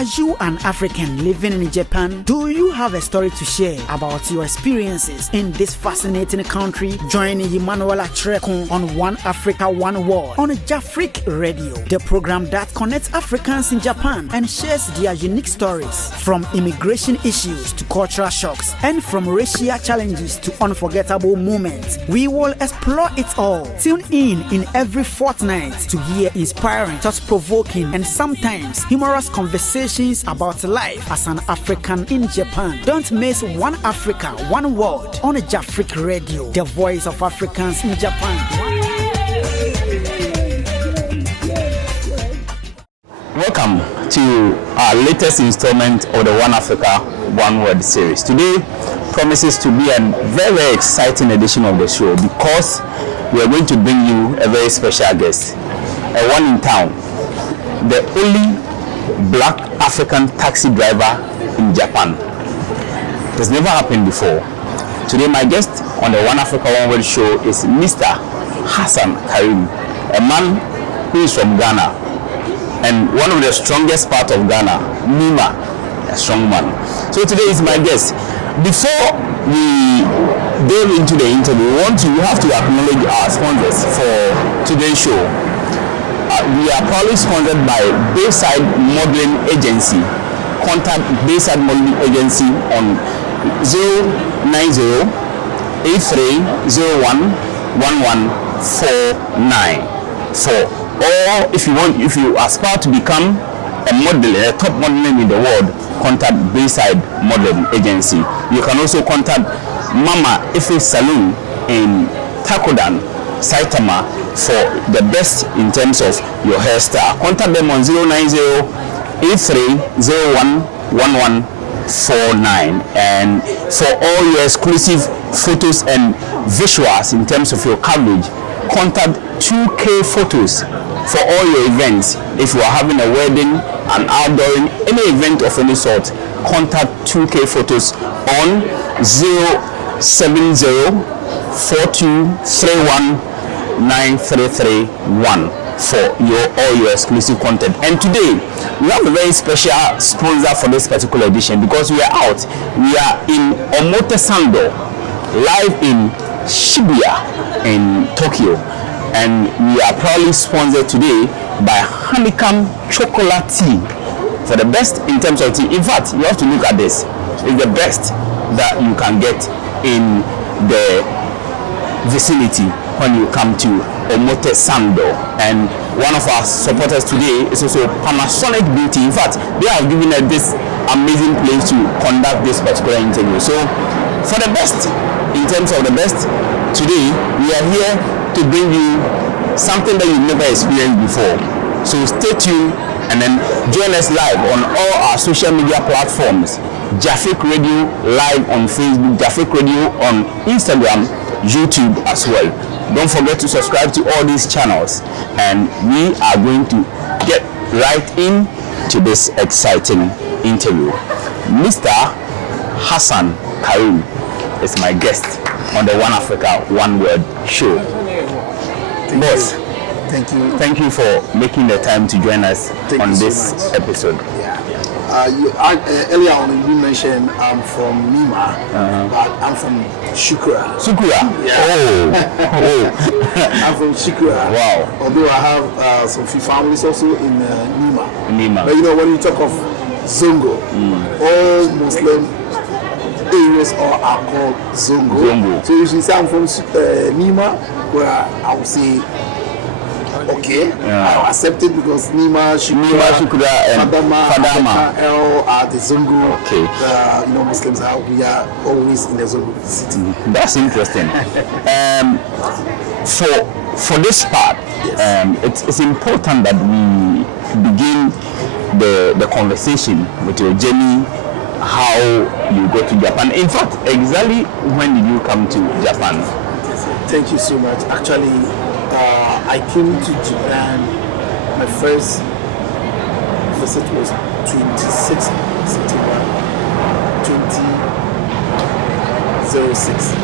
Are you an African living in Japan? Do you have a story to share about your experiences in this fascinating country? Join Emmanuel Atrekon on One Africa, One World on Jafric Radio, the program that connects Africans in Japan and shares their unique stories, from immigration issues to cultural shocks and from racial challenges to unforgettable moments. We will explore it all. Tune in every fortnight to hear inspiring, thought-provoking, and sometimes humorous conversations about life as an African in Japan. Don't miss One Africa, One World on Jafric Radio, the voice of Africans in Japan. Welcome to our latest installment of the One Africa, One World series. Today promises to be a very, very exciting edition of the show because we are going to bring you a very special guest, a one in town, the only black African taxi driver in Japan. It has never happened before. Today my guest on the One Africa One World show is Mr. Hassan Karim, a man who is from Ghana and one of the strongest part of Ghana, Nima, a strong man. So today is my guest. Before we delve into the interview, we have to acknowledge our sponsors for today's show. We are proudly sponsored by Bayside Modeling Agency. Contact Bayside Modeling Agency on 090-8301-1149. Or if you aspire to become a model, a top modeling in the world, contact Bayside Modeling Agency. You can also contact Mama Ife Saloon in Takodan, Saitama, for the best in terms of your hairstyle. Contact them on 090-8301-1149. And for all your exclusive photos and visuals in terms of your coverage, contact 2K Photos for all your events. If you are having a wedding, an outdooring, any event of any sort, contact 2K Photos on 070-4231-9331 for all your exclusive content. And today we have a very special sponsor for this particular edition because we are out. We are in Omotesando, live in Shibuya in Tokyo, and we are proudly sponsored today by Honeycomb Chocolate Tea for the best in terms of tea. In fact, you have to look at this. It's the best that you can get in the vicinity when you come to Omotesando. And one of our supporters today is also Panasonic Beauty. In fact, they have given us this amazing place to conduct this particular interview. So for the best, in terms of the best, today we are here to bring you something that you've never experienced before. So stay tuned and then join us live on all our social media platforms. Jafric Radio live on Facebook, Jafric Radio on Instagram, YouTube as well. Don't forget to subscribe to all these channels, and we are going to get right into this exciting interview. Mr. Hassan Karim is my guest on the One Africa, One World show. Boss, thank you for making the time to join us on this episode. Earlier on you mentioned I'm from Nima, but I'm from Shukura. Yeah. Oh. I'm from Shukura. Wow. Although I have some few families also in Nima. But you know, when you talk of Zongo, all Muslim areas are called Zongo. So usually say I'm from Nima, where I would say okay, I accept it because Nima, Shukura, and Fadama are the Zongo. Okay. Muslims we are always in the Zongo city. That's interesting. For this part, yes. It's important that we begin the conversation with your journey, how you go to Japan. In fact, exactly when did you come to Japan? Thank you so much. Actually, I came to Japan, my first visit was 26 September 2006.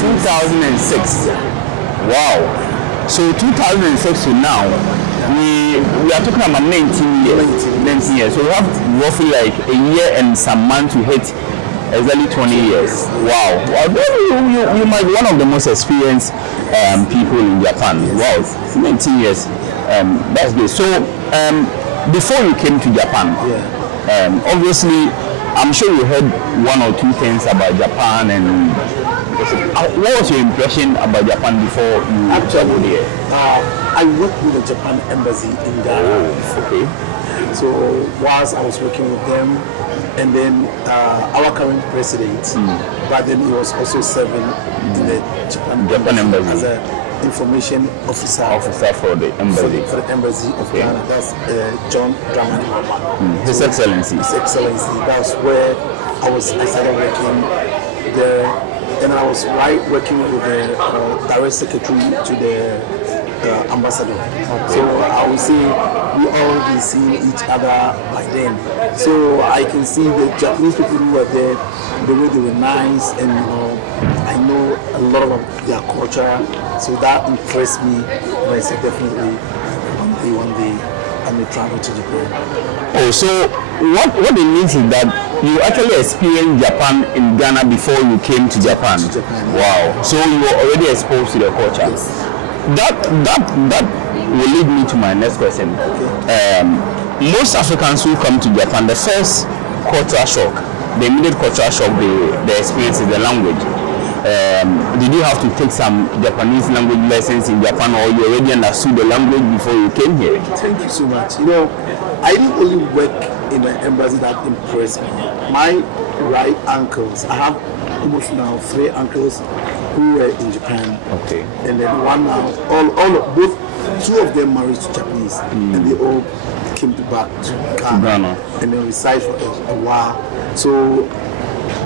2006? Wow. So 2006 to now, we are talking about 19 years. 19 years. So we have roughly like a year and some months to hit exactly 20 years. Wow. You might be one of the most experienced people in Japan. Wow. 19 years. That's good. So before you came to Japan, obviously I'm sure you heard one or two things about Japan, and what was your impression about Japan before you traveled here? I worked with the Japan embassy in Ghana. Oh, okay. So whilst I was working with them, and then our current president, but then he was also serving in the Japan embassy as an information officer for the embassy. For the embassy of Ghana. That's John Dramani Mahama. His Excellency. His Excellency. That's where I started working there, and I was working with the direct secretary to the ambassador. So I would say we all been seeing each other by then. So I can see the Japanese people who were there, the way they were nice, and I know a lot of their culture. So that impressed me, and I said definitely one day I may travel to Japan. Oh, so what it means is that you actually experienced Japan in Ghana before you came to Japan. Wow. So you were already exposed to the culture. Yes. That will lead me to my next question. Most Africans who come to Japan, the first cultural shock, the immediate cultural shock they experience is the language. Did you have to take some Japanese language lessons in Japan, or you already understood the language before you came here? Thank you so much. I didn't only work in an embassy that impressed me. My right uncles, I have almost now 3 uncles who were in Japan. Okay. And then one now, both 2 of them married to Japanese, and they all came back to Ghana and then reside for a while. So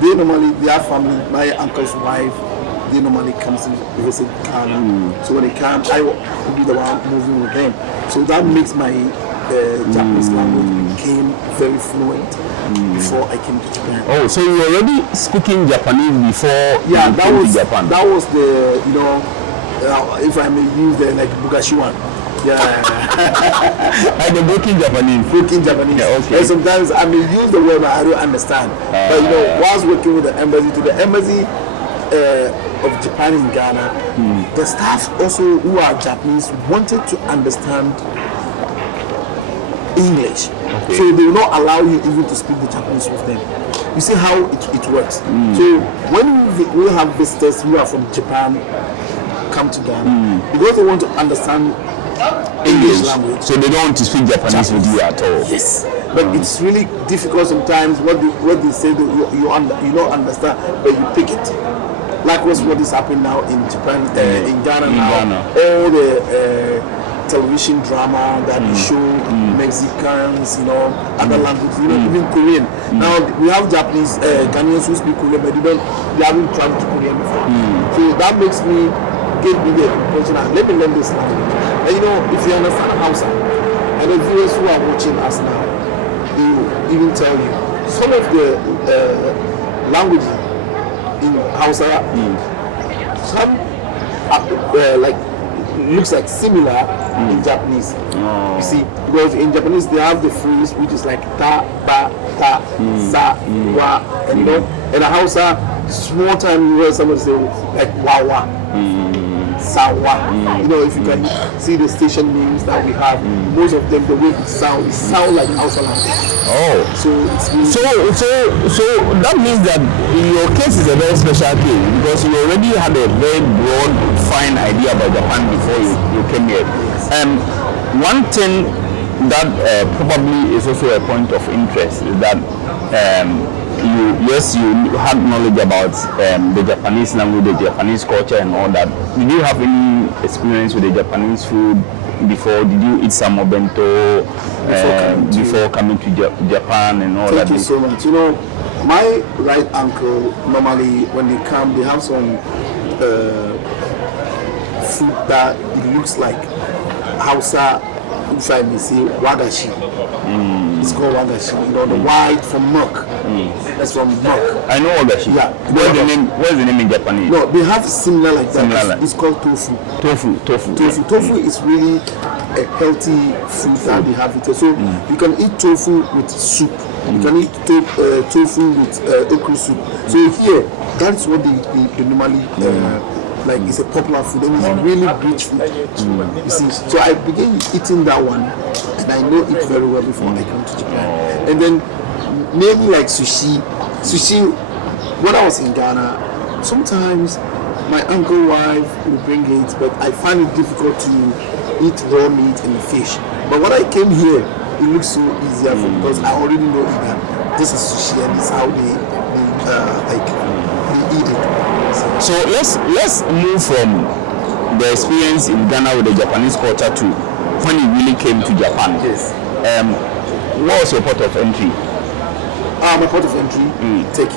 they normally, their family, my uncle's wife, they normally come to visit Ghana. So when they come, I will be the one moving with them. So that makes my Japanese language became very fluent before I came to Japan. Oh, so you were already speaking Japanese before you came to Japan? That was the, if I may use the Bugashiwan. Yeah. Like the broken Japanese. Yeah, okay. And sometimes I may use the word but I don't understand. But whilst working with the embassy of Japan in Ghana, the staff also who are Japanese wanted to understand English. Okay. So they will not allow you even to speak the Japanese with them. You see how it works. So when we have visitors who are from Japan come to Ghana, because they want to understand English language, so they don't want to speak Japanese with you at all. Yes, but it's really difficult sometimes. What they say you don't understand, but you pick it. Like what is happening now in Japan, in Ghana now. All the television drama that they show Mexicans, other languages, even Korean. Now we have Japanese Ghanaians who speak Korean, but they haven't traveled to Korea before. So that gave me the impression that let me learn this language. And if you understand Hausa, and the viewers who are watching us now, they will even tell you some of the languages in Hausa, some looks like similar in Japanese. You see, because in Japanese they have the phrase which is like ta, ba, ta, sa, wa, and in the Hausa, small time you hear somebody say like wa wa. Sawa. If you can see the station names that we have, most of them the way it sound like Hausa language. Oh, so it's really so that means that your case is a very special case because you already had a very broad, fine idea about Japan before you came here. One thing that probably is also a point of interest is that you had knowledge about the Japanese language, the Japanese culture and all that. Did you have any experience with the Japanese food before? Did you eat some obento before coming to Japan and all that? Thank you so much. My right uncle, normally when they come, they have some food that it looks like Hausa, if I may say, wagashi. It's called wagashi. The white from milk. That's from milk. I know wagashi. Yeah. What is the name in Japanese? No, they have similar like that. It's called tofu. Tofu. Tofu is really a healthy food that they have it. So you can eat tofu with soup. You can eat tofu with okra soup. So here, that's what they normally like. It's a popular food and it's really rich food. You see, so I began eating that one, and I know it very well before I came to Japan. And then maybe like sushi. When I was in Ghana, sometimes my uncle wife will bring it, but I find it difficult to eat raw meat and fish. But when I came here, it looks so easier for me because I already know that this is sushi and this is how they eat it. So let's move from the experience in Ghana with the Japanese culture to when you really came to Japan. Yes. What was your port of entry? My port of entry, Turkey.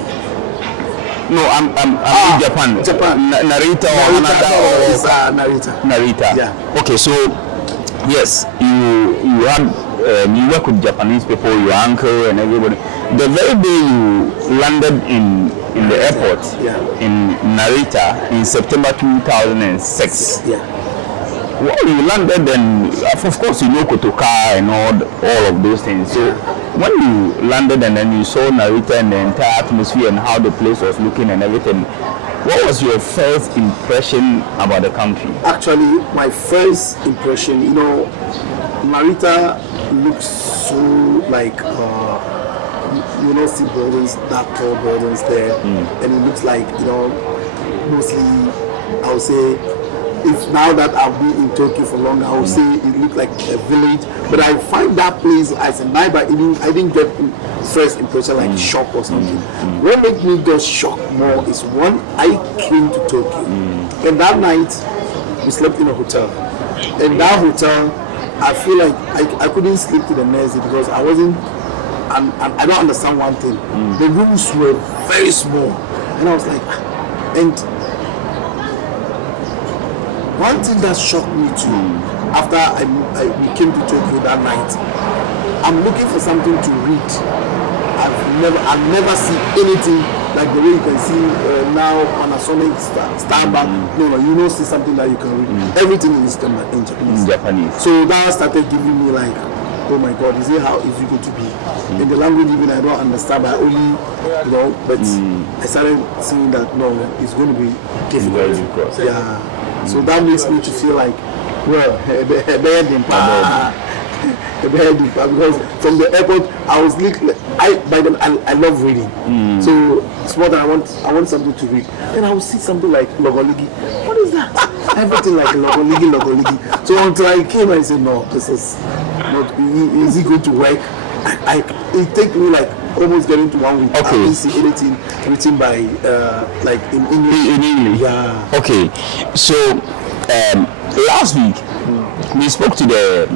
No, I'm in Japan. Narita or Hanada or Narita. Yeah. Okay, so yes, you had you work with Japanese people, your uncle and everybody. The very day you landed in the airport in Narita in September 2006. Yeah. Well, you landed and of course you know Kotoka and all of those things. So when you landed and then you saw Narita and the entire atmosphere and how the place was looking and everything, what was your first impression about the country? Actually, my first impression, Narita looks so like, see buildings, that tall buildings there, and it looks like, mostly, I would say, if now that I've been in Tokyo for long, I would say it looked like a village. But I find that place as a night, but I didn't get first impression like shock or something. What made me just shocked more is when I came to Tokyo. And that night, we slept in a hotel. And that hotel, I feel like I couldn't sleep to the next day because I wasn't, and I don't understand one thing. The rooms were very small. And I was like, and one thing that shocked me too, after we came to Tokyo that night, I'm looking for something to read. I've never seen anything like the way you can see now Panasonic, Starbucks. No, see something that you can read. Everything is in Japanese. So that started giving me like, oh my God, is it how easy it going to be? In the language even I don't understand, but only, but I started seeing that no, it's going to be difficult. Yeah. So that makes me to feel like, well, because from the airport I was I love reading. So it's what I want something to read. Then I would see something like Logoligi. What is that? Everything like Logoligi. So until I came I said, no, this is not easy going to work. It took me like almost getting to 1 week. Okay. I didn't see anything written by like in English. In English. Yeah. Okay. So last week we spoke to the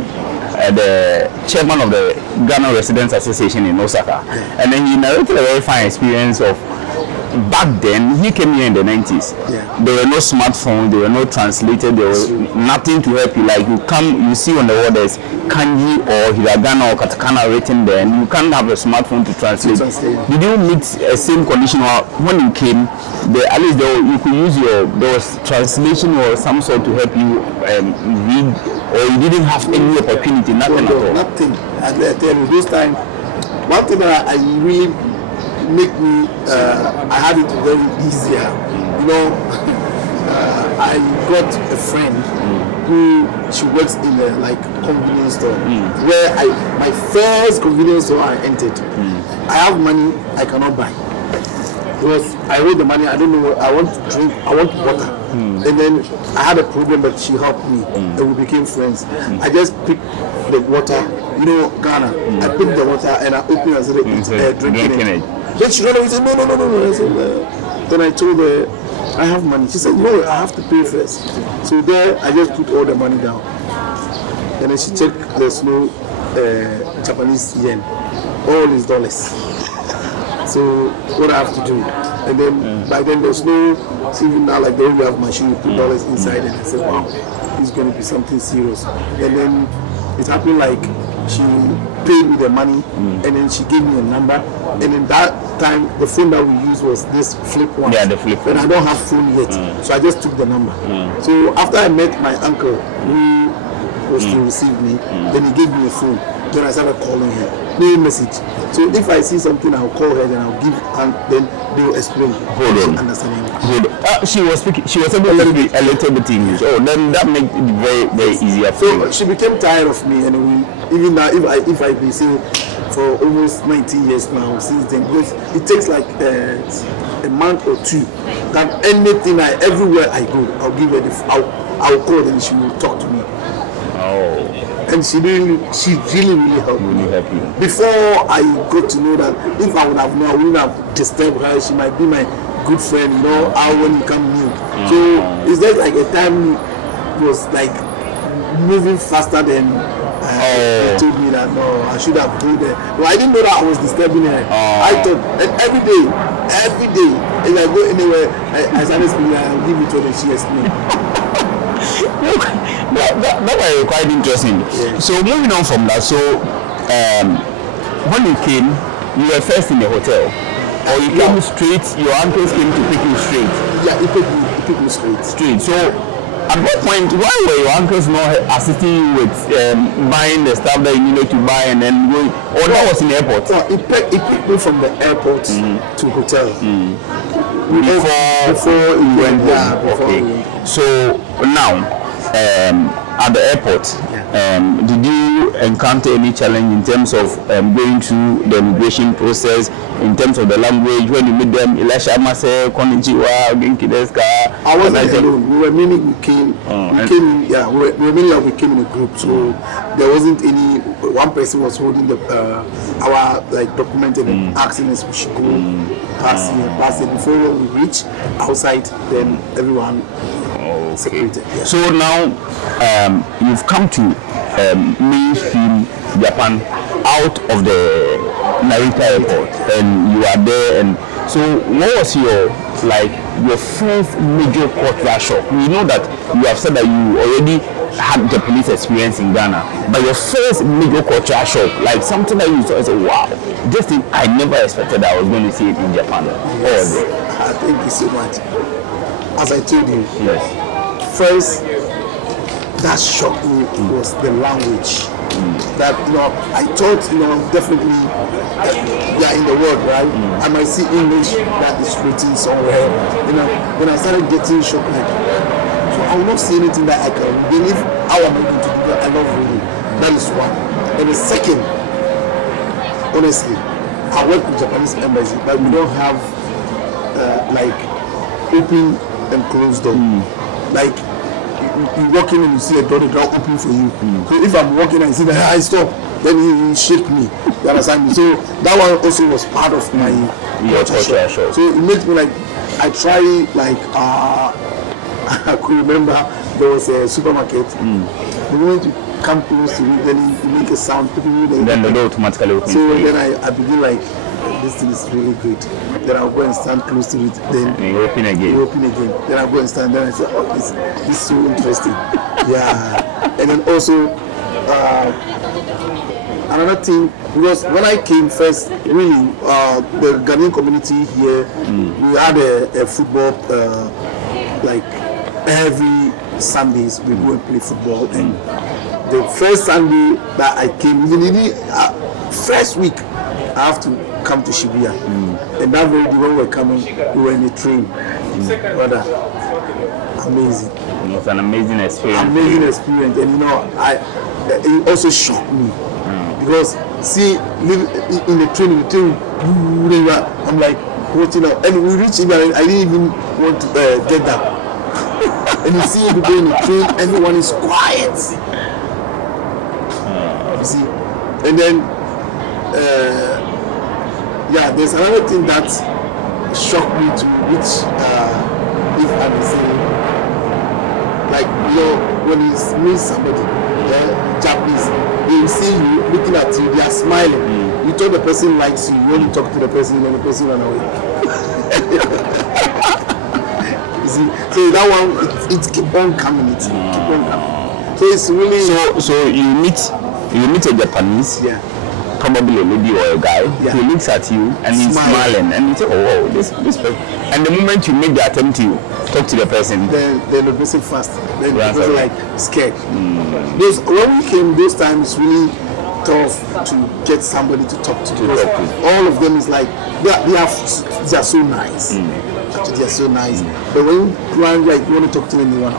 chairman of the Ghana Residents Association in Osaka, and then he narrated a very fine experience of back then. He came here in the 90s. Yeah. There were no smartphones, there were no translators, there was nothing to help you. Like you see on the wall there's kanji or hiragana or katakana written there, and you can't have a smartphone to translate. Did you meet a same condition when you came? At least you could use there was translation or some sort to help you read, or you didn't have any opportunity, nothing at all? Nothing. I tell you, this time, one thing that I really make me, I had it very easier. I got a friend who she works in a convenience store where my first convenience store I entered. I have money I cannot buy because I hold the money. I don't know what I want to drink. I want water. And then I had a problem, but she helped me and we became friends. I just picked the water, Ghana. I picked the water and I opened and started drinking it. Then she ran away and said, no. I said, then I told her, I have money. She said, no, I have to pay first. So there, I just put all the money down. And then she checked there's no Japanese yen. All is dollars. So what I have to do. And then by then there's no, even now like the way we have machine, you put dollars inside and I said, wow, it's going to be something serious. And then it happened like she paid me the money and then she gave me a number. And in that time, the phone that we used was this flip one. Yeah, the flip one. And I don't have phone yet. So I just took the number. So after I met my uncle, who was to receive me. Then he gave me a phone. Then I started calling her. No message. So if I see something, I'll call her, then I'll give, and then they will explain. Hold on. Understand English. Hold on. She was speaking. She was able to speak a little bit English. Oh, then that makes it very, very easier for you. So she became tired of me, and even now, if I be saying for almost 19 years now since then, because it takes like a month or two. That anything everywhere I go, I'll give her I'll call and she will talk to me. Oh. And she really helped me. Really happy. Before I got to know that if I would have known, I wouldn't have disturbed her. She might be my good friend, you know, how when you come new. So it's just like a time was like moving faster than told me that no, I should have go there. But I didn't know that I was disturbing her. I thought every day, if I go anywhere, I started speaking, I'll give it to her and she explains. That was quite interesting. Yeah. So moving on from that, so when you came, you were first in the hotel, or you came straight. Your uncles came to pick you straight. Yeah, he picked me straight. Straight. So at what point, why were your uncles not assisting you with buying the stuff that you needed to buy and then going? Or that was in the airport? No, he picked me from the airport to hotel. Before you went home. Okay. So now, at the airport, did you encounter any challenge in terms of going through the immigration process, in terms of the language? When you meet them, Elisha Mase, Konnichiwa, Genki desu ka? I wasn't alone. We were many who came. We came in a group. So there wasn't any. One person was holding our like document and asking us we should go pass it before we reach outside. Then everyone. Okay. Yeah. So now you've come to mainstream Japan out of the Narita airport, and you are there. And so, what was your first major cultural shock? We know that you have said that you already had Japanese experience in Ghana, but your first major cultural shock, like something that you saw and said, "Wow, this thing I never expected that I was going to see it in Japan." Yes. Thank you so much. As I told you, yes. First, that shocked me was the language. That I thought definitely we are in the world, right? I might see English that is written somewhere. When I started getting shocked, so I will not see anything that I can believe. How am I going to do that? I love reading. That is one. And the second, honestly, I work with Japanese embassy, but we don't have open and closed door. Like you walk in and you see a door open for you. So if I'm walking and I see that I stop, then he shake me. You understand me? So that one also was part of my culture shock. So it makes me I try I could remember there was a supermarket. The moment you come close to it, then you make a sound. Then the door automatically opens. So then I begin this thing is really great. Then I'll go and stand close to it. Then you open again. Then I'll go and stand there and say, oh, this is so interesting. Yeah. And then also another thing, because when I came first, really, the Ghanaian community here, we had a football, every Sundays we go and play football. And the first Sunday that I came, first week, I have to come to Shibuya. And that very day when we were coming, we were in a train. Brother, amazing. It was an amazing experience. Amazing experience. And it also shocked me. Because see, in the train, I'm like watching out. And we reached Shibuya, I didn't even want to get down. And you see people in the train, everyone is quiet. You see? And then there's another thing that shocked me to which if I may say, when you meet somebody, Japanese, they will see you looking at you, they are smiling. You thought the person likes you, when you talk to the person, then the person run away. You see, so that one, it keep on coming, keep on coming. So it's really so you meet a Japanese. Yeah. probably a lady or a guy, he looks at you and he's smiling and you say, oh, this person. And the moment you make the attempt to talk to the person, then the person fast. Then the person like scared. Those when we came, those times really tough to get somebody to talk to. All of them is like they are so nice. Actually, they are so nice. But when you like you want to talk to anyone,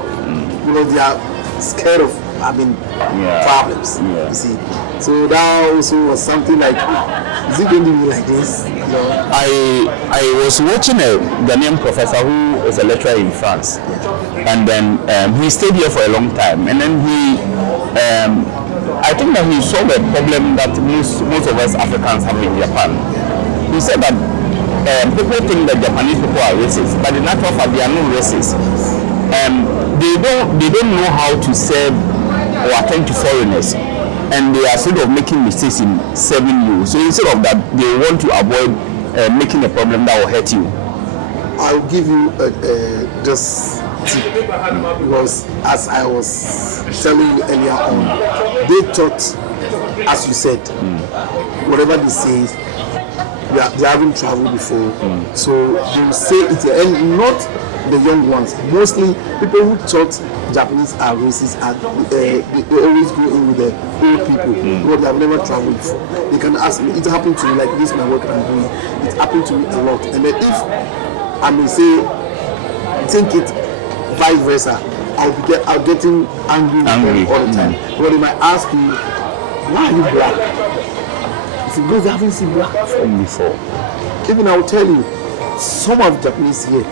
you know they are scared of having problems. You see, so that also was something like, is it going to be like this? You know? I was watching a Ghanaian professor who is a lecturer in France, and then he stayed here for a long time, and then he, I think that he solved a problem that most of us Africans have in Japan. He said that people think that Japanese people are racist, but in actual fact they are not racist. They don't know how to serve or attend to foreigners, and they are sort of making mistakes in serving you. So instead of that, they want to avoid making a problem that will hurt you. I'll give you just tip, because as I was telling you earlier on, they thought, as you said, whatever they say, they haven't traveled before, so they will say it, and not the young ones. Mostly people who thought Japanese are racist, they always go in with the old people because they have never traveled before. They can ask me, it happened to me, like this my work I'm doing, it happened to me a lot. And then if I may say, think it vice versa, I'll getting angry with them all the time. But they might ask you, why are you black? It's because they haven't seen black before. Even I will tell you, some of Japanese here,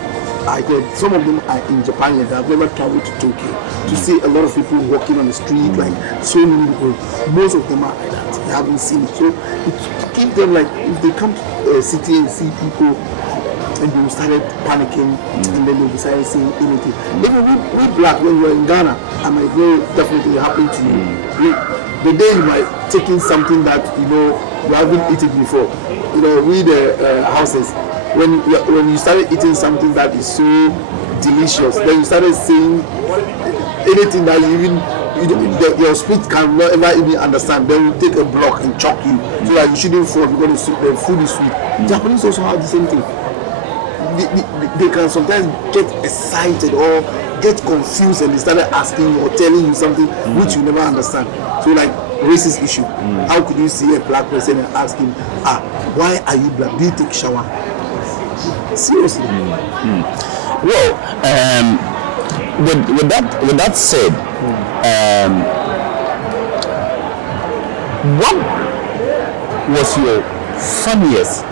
some of them are in Japan, they have never traveled to Tokyo to see a lot of people walking on the street, like so many people. Most of them are like that. They haven't seen it. So it keeps them like, if they come to a city and see people, and they started panicking, and then they decided saying anything. Even we black, when we were in Ghana, I might go, definitely happen to you. The day you might taking something that you haven't eaten before, we the houses. When you started eating something that is so delicious, then you started saying anything that your speech can never even understand. Then you take a block and chop you so that you shouldn't fall because the food is sweet. Japanese also have the same thing. They can sometimes get excited or get confused and they started asking you or telling you something which you never understand. So like racist issue. How could you see a black person and ask him, why are you black? Do you take shower? Seriously. Well, with that said, what was your funniest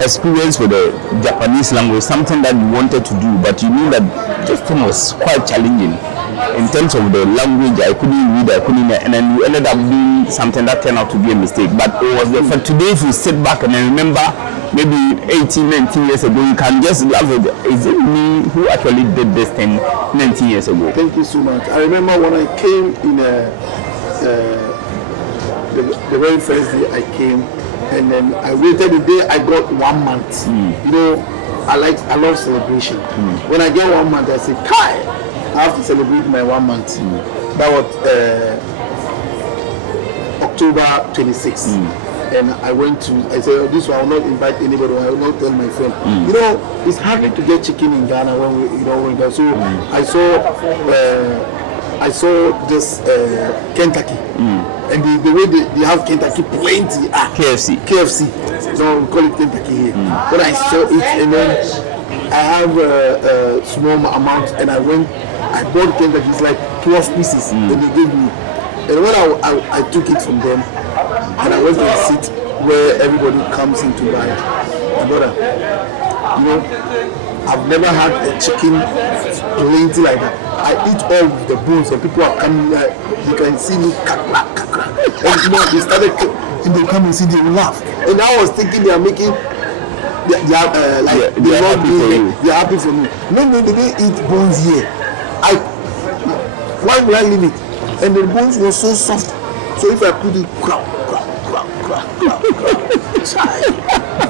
experience with the Japanese language? Something that you wanted to do, but you knew that this thing was quite challenging in terms of the language. I couldn't read, and then you ended up doing something that turned out to be a mistake. But it was for today, if you sit back and remember, maybe 18, 19 years ago, you can just laugh at, is it me who actually did this thing 19 years ago? Thank you so much. I remember when I came in the very first day I came, and then I waited the day I got 1 month. I love celebration. When I get 1 month, I say, Kai, I have to celebrate my 1 month. That was October 26th. And I said, this one I will not invite anybody, I will not tell my friend. It's hard to get chicken in Ghana when we go. So I saw this Kentucky. And the way they have Kentucky plenty. KFC. So we call it Kentucky here. But I saw it, and then I have a small amount, and I bought Kentucky. It's like 12 pieces, and they gave me. And when I took it from them, and I went to a seat where everybody comes in to buy. My brother, I've never had a chicken plenty like that. I eat all the bones, and people are coming. You can see me, and they started. And they come and see, they will laugh. And I was thinking they are making, they are happy for me. No, they didn't eat bones here. Why would I leave it? And the bones were so soft. So if I put it, crap.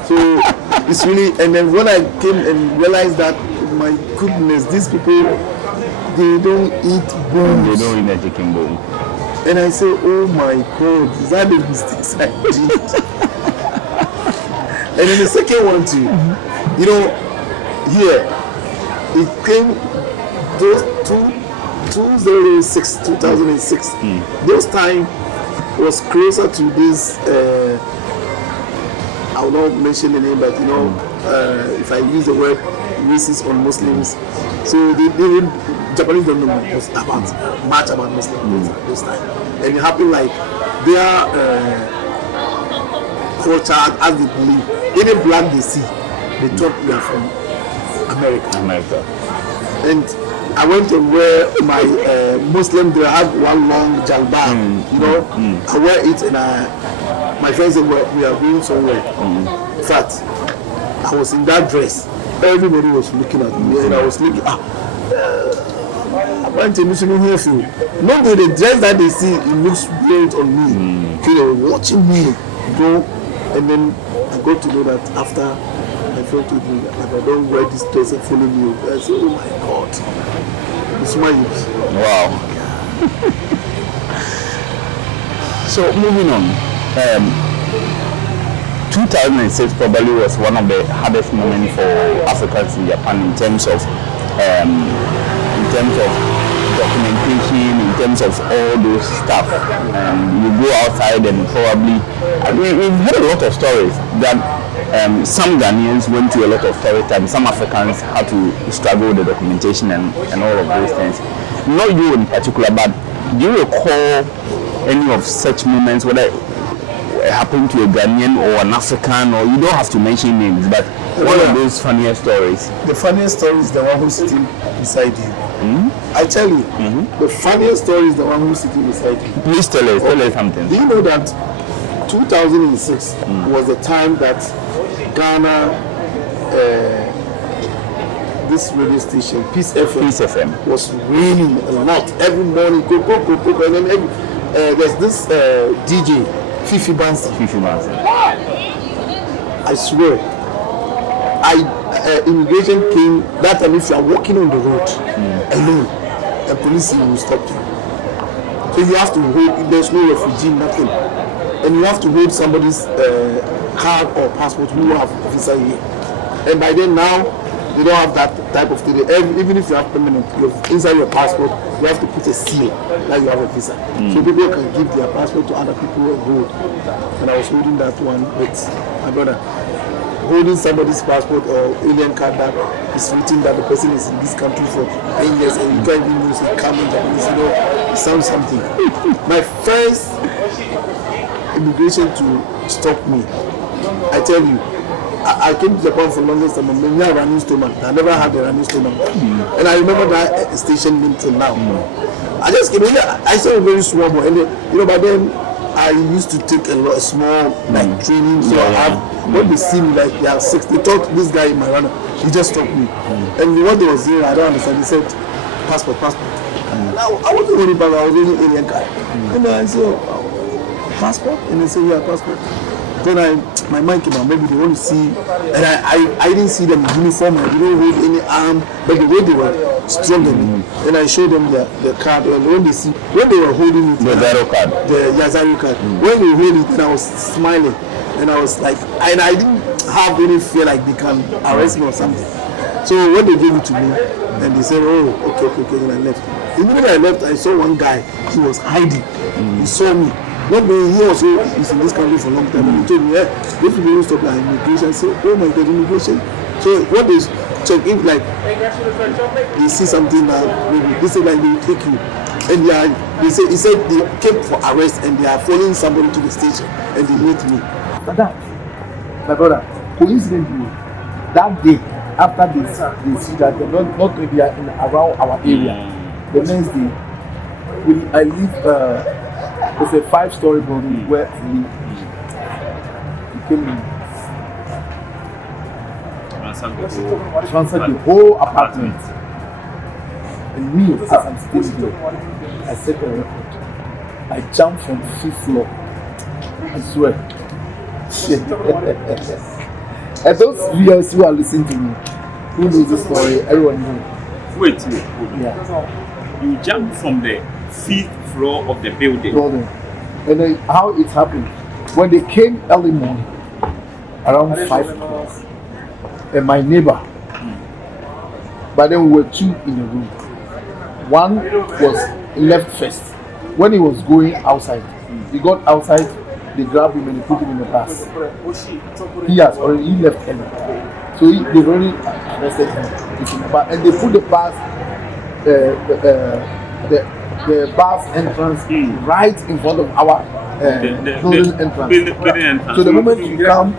So it's really, and then when I came and realized that, my goodness, these people, they don't eat bones. They don't eat a chicken bone. And I say, oh my God, is that the mistakes I did? And then the second one too, you know, here, it came, those 2006, those time was closer to this, I will not mention the name, but you know, if I use the word racist on Muslims, so they Japanese don't know much about Muslims this time. And it happened like their culture, as they believe, any black they see, they thought we are from America. And I went to wear my Muslim, they have one long jalbab, you know. I wear it and my friends said, we are going somewhere. In fact, I was in that dress. Everybody was looking at me and I was looking, I went to Muslim here for not the dress that they see, it looks great on me. They were watching me go, and then I got to know that after my friend told me that I don't wear this dress and follow me. I said, oh my God, it's my use. Wow. So moving on, 2006 probably was one of the hardest moments for Africans in Japan in terms of documentation, in terms of all those stuff. You go outside and probably, we've heard a lot of stories that some Ghanaians went to a lot of tourist time, some Africans had to struggle with the documentation and all of those things. Not you in particular, but do you recall any of such moments, whether it happened to a Ghanaian or an African, or you don't have to mention names, but one of those funniest stories? The funniest story is the one who's sitting beside you. I tell you, the funniest story is the one who's sitting beside you. Please tell us something. Do you know that 2006 was the time that Ghana, this radio station, Peace FM, was raining a lot. Every morning, go, and then there's this DJ, Fifi Bansi. I swear, immigration came that time. If you are walking on the road alone, the police will stop you. So you have to hold. There's no refugee, nothing, and you have to hold somebody's card or passport who have visa here. And by then now, you don't have that type of thing. Even if you have permanent, inside your passport, you have to put a seal that you have a visa. So people can give their passport to other people and hold. And I was holding that one with my brother. Holding somebody's passport or alien card that is written that the person is in this country for 10 years and you can't even use it, come in Japanese, you know, it sounds something. My first immigration to stop me, I tell you, I came to Japan for the longest time, and I running stomach. I never had a running stomach. And I remember that station until now. I just came in, I saw a very small boy, and you know, by then I used to take a small like training, so I have, when they see me like they are 6, they thought this guy in my runner, he just stopped me. And what they was doing, I don't understand, he said, passport. And I wasn't holding passport, I was holding alien card. And I said, passport? And they said, yeah, passport. Then my mind came out, maybe they want to see, and I didn't see them in uniform, I didn't hold any arm, but the way they were strong, and I showed them the card, and when they were holding it, the Zaro card, when they hold it, and I was smiling, and I was like, and I didn't have any fear like they can arrest me or something. So when they gave it to me, and they said, oh, okay, and I left. Immediately I left, I saw one guy, he was hiding, he saw me. Not being here also is in this country for a long time, and he told me, if you don't stop like immigration, I said, oh my God, immigration. So what they check in, like they see something that maybe they say like they will take you, and he said they came for arrest and they are following somebody to the station and they meet me. But that, my brother, coincidentally, that day after they see that they're not going to be around our area, the next day I live. It's a 5-story building where we came in. Transferred the whole apartment. And me, as I'm staying there, I set a record. I jumped from 5th floor. I swear. And those viewers who are listening to me, who knows the story, everyone knows. Wait. Yeah. You jumped from the 5th floor of the building. And then how it happened, when they came early morning, around 5 o'clock, and my neighbor, but then we were 2 in the room. One was left first. When he was going outside, he got outside, they grabbed him and they put him in the bus. He left early. So they've already arrested him. And they put the bus, the bus entrance right in front of our building entrance. So the moment you come,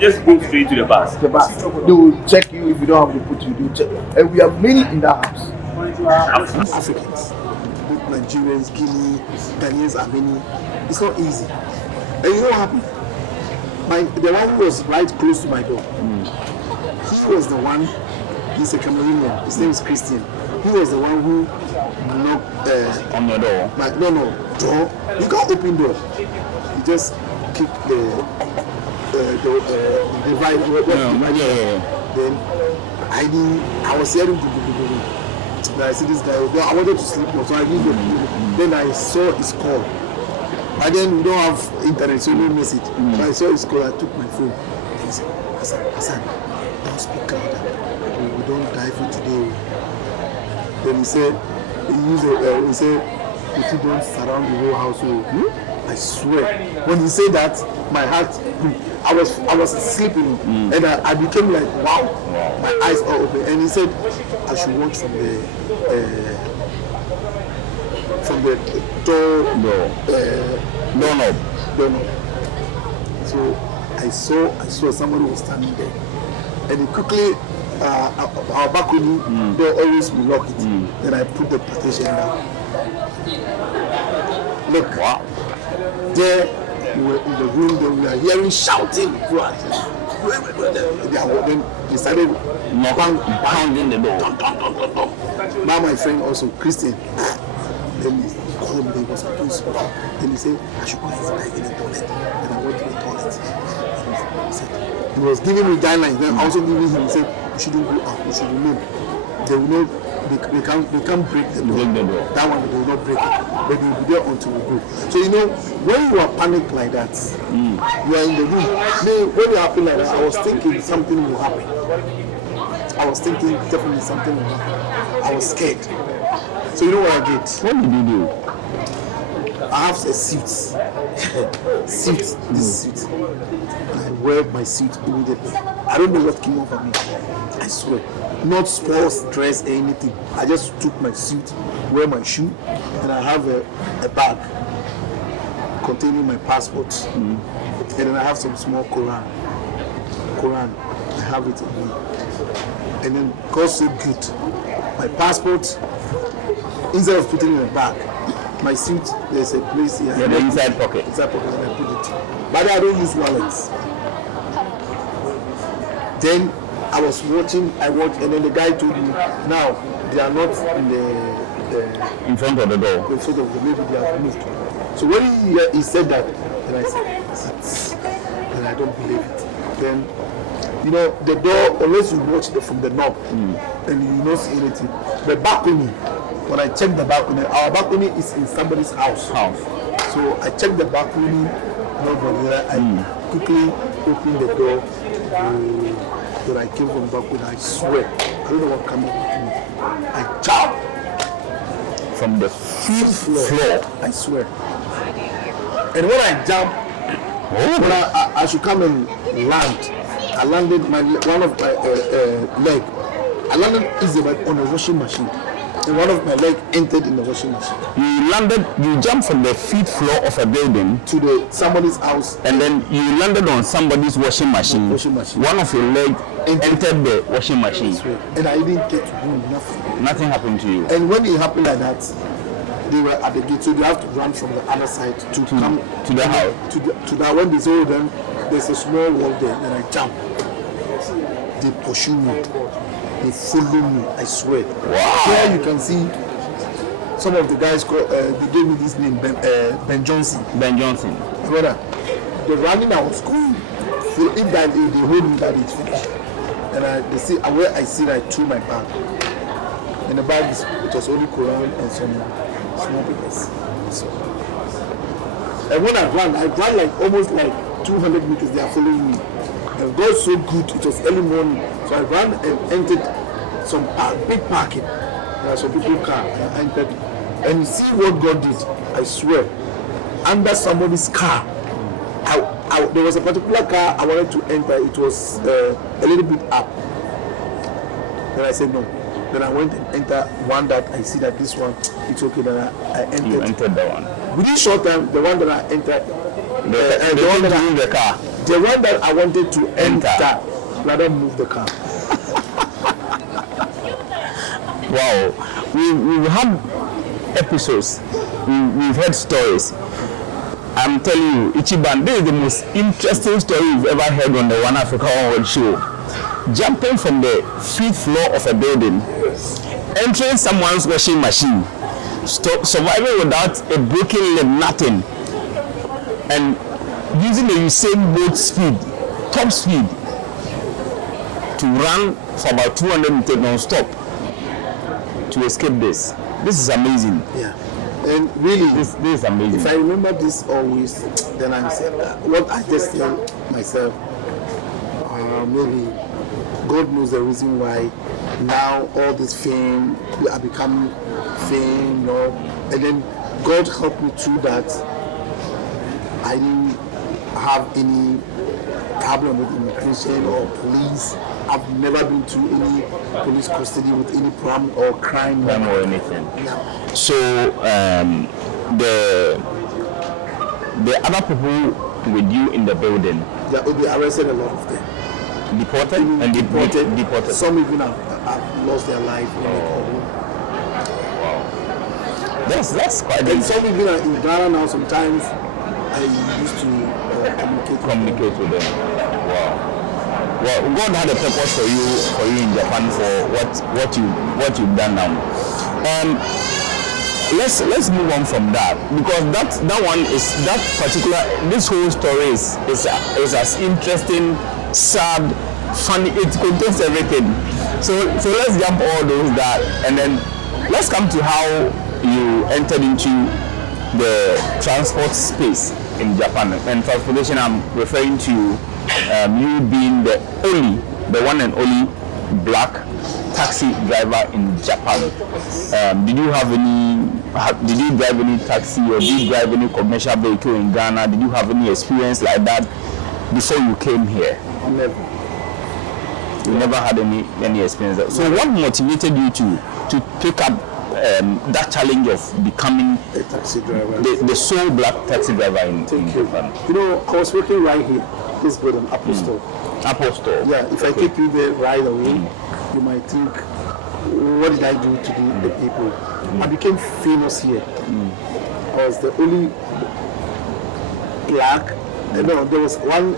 just go straight to the bus. They will check you. If you don't have the put, you do check. And we have many in that house. Africans, both Nigerians, Guinea, Ghanaians, are many. It's not easy. And you know what happened? The one who was right close to my door, he was the one. He's a Cameroonian. His name is Christian. He was the one who knocked on your door. Door. You can't open door. You just kick the divide. Then I was hearing. I see this guy. I wanted to sleep, so I didn't. Then I saw his call. Again, we don't have internet, so you don't miss it. So I saw his call. I took my phone. He said, Hassan, don't speak louder. We don't die for today. Then he said, he said, if you don't surround the whole household, I swear. When he said that, my heart, I was sleeping, and I became like, wow, my eyes are open. And he said, I should watch from the doorknob. So I saw somebody was standing there, and he quickly. Our balcony door always be locked. Then I put the partition down. Look, wow. There we were in the room. Then we were hearing shouting. Then they started pounding the door. Now my friend also Christian. Then he called me. He was confused. Then he said I should go inside in the toilet. And I went to the toilet. He was giving me guidelines. Then also giving him. He said. You shouldn't go out, you should remain. They will not, they can't break the door. That one they will not break it, but they will be there until we go. So when you are panicked like that, you are in the room. When it happened like that, I was thinking something will happen. I was thinking definitely something will happen. I was scared. So you know what I did? What did you do? I have a suit. This suit. I wear my suit immediately. I don't know what came over me. I swear. Not sports, dress, anything. I just took my suit, wear my shoe, and I have a bag containing my passport. And then I have some small Quran. I have it in me. And then got so good. My passport, instead of putting it in a bag, my suit, there's a place here. Yeah, the inside pocket. Inside pocket, and I put it. But I don't use wallets. Then I was watching, and then the guy told me, now they are not in front of the door. In front of the maybe they have moved. So when he said that, then I said, and I don't believe it. Then, the door, unless you watch it from the knob, and you don't see anything. The balcony, when I checked the balcony, our balcony is in somebody's house. So I checked the balcony, nobody there. I quickly opened the door. That I came from balcony. I swear, I don't know what came up with me. I jumped from the 5th floor. I swear. And when I jumped, when I should come and land, I landed one of my leg. I landed easy on a washing machine. And one of my leg entered in the washing machine. You jumped from the 5th floor of a building to somebody's house. And then you landed on somebody's washing machine. One of your legs entered the washing machine. And I didn't get to do nothing. Nothing happened to you. And when it happened like that, they were at the gate, so they have to run from the other side to come to the house. To that when they saw them, there's a small wall there, and I jumped. They pursue me. They follow me, I swear. Wow. Here you can see some of the guys they gave me this name, Ben Johnson. Ben Johnson. Brother, the running I was cool. So if they hold me, that it's finished. And they see where I see I threw my bag. And the bag it was only Quran and some small papers. And when I ran like almost like 200 meters. They are following me. And God so good. It was early morning, so I ran and entered some big parking. There are some people car. I entered, and you see what God did. I swear, under somebody's car. There was a particular car I wanted to enter. It was a little bit up. Then I said no. Then I went and entered one that I see that this one, it's okay. Then I entered. You entered that one. Within short time, the one that I entered, the one that I wanted to enter, rather move the car. Wow, we've had episodes, we've heard stories. I'm telling you, Ichiban, this is the most interesting story we've ever heard on the One Africa One World show. Jumping from the 5th floor of a building, entering someone's washing machine, surviving without a broken leg, nothing, and using the Usain Bolt speed, top speed, to run for about 200 meters non-stop to escape this. This is amazing. Yeah. And really, this is amazing. If I remember this always, then I'm saying what I just tell myself, maybe God knows the reason why now all this fame, we are becoming fame, you know, and then God helped me through that. I didn't have any problem with immigration or police. I've never been to any police custody with any problem or crime or anything. Yeah. So the other people with you in the building, they arrested a lot of them. Deported? And deported. Some even have lost their life. Wow. That's quite. And some even are in Ghana now. Sometimes I used to communicate with them. Wow. Well, God had a purpose for you in Japan for what you've done now. Let's move on from that, because that one is that particular. This whole story is as interesting, sad, funny. It contains everything. So let's jump all those that, and then let's come to how you entered into the transport space in Japan. And transportation, I'm referring to you being the one and only black taxi driver in Japan. Did you drive any taxi, or did you drive any commercial vehicle in Ghana? Did you have any experience like that before you came here? Never. You never had any experience. So what motivated you to pick up that challenge of becoming a taxi driver, the sole black taxi driver in Japan? You know, I was working right here, this building, Apple Store. Apple Store. Yeah, if I take you there right away, you might think, what did I do to the people? I became famous here. I was the only black. No, there was one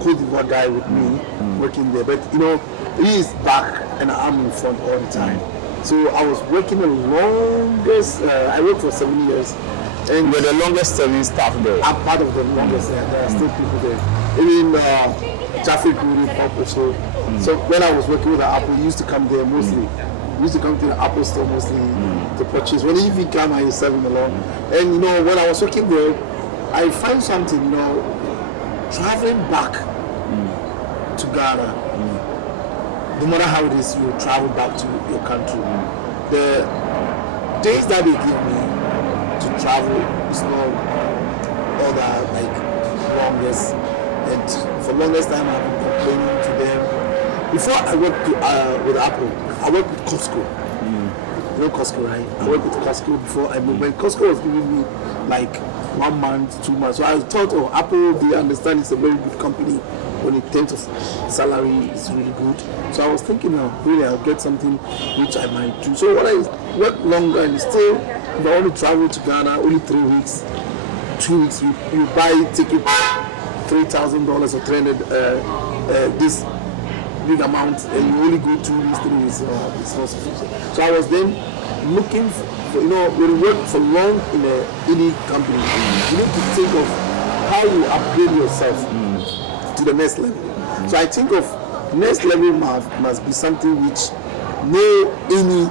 Cote d'Ivoire guy with me working there, but you know, he is back and I'm in front all the time. So I was working the longest. I worked for 7 years, and you're the longest serving staff there. I'm part of the longest. There are still people there. Even traffic really Apple. So when I was working with the Apple, he used to come there mostly. He used to come to the Apple Store mostly to purchase. When he came, I serve him along. And you know, when I was working there, I find something. You know, traveling back to Ghana. No matter how it is, you travel back to your country. The days that they give me to travel is not all that like longest. And for the longest time, I've been complaining to them. Before I worked with Apple, I worked with Costco. You know Costco, right? I worked with Costco before I moved. When Costco was giving me like 1 month, 2 months, so I thought, oh, Apple, they understand it's a very good company. When it terms of salary, it's really good. So I was thinking, really, I'll get something which I might do. So when I work longer and still, if I want to travel to Ghana, only 3 weeks, 2 weeks, you buy ticket $3,000 or 300 this big amount, and you only go 2 weeks, 3 weeks. It's not sufficient. So I was then looking for, you know, when you work for long in any company, you need to think of how you upgrade yourself to the next level. So I think of next level must be something which no any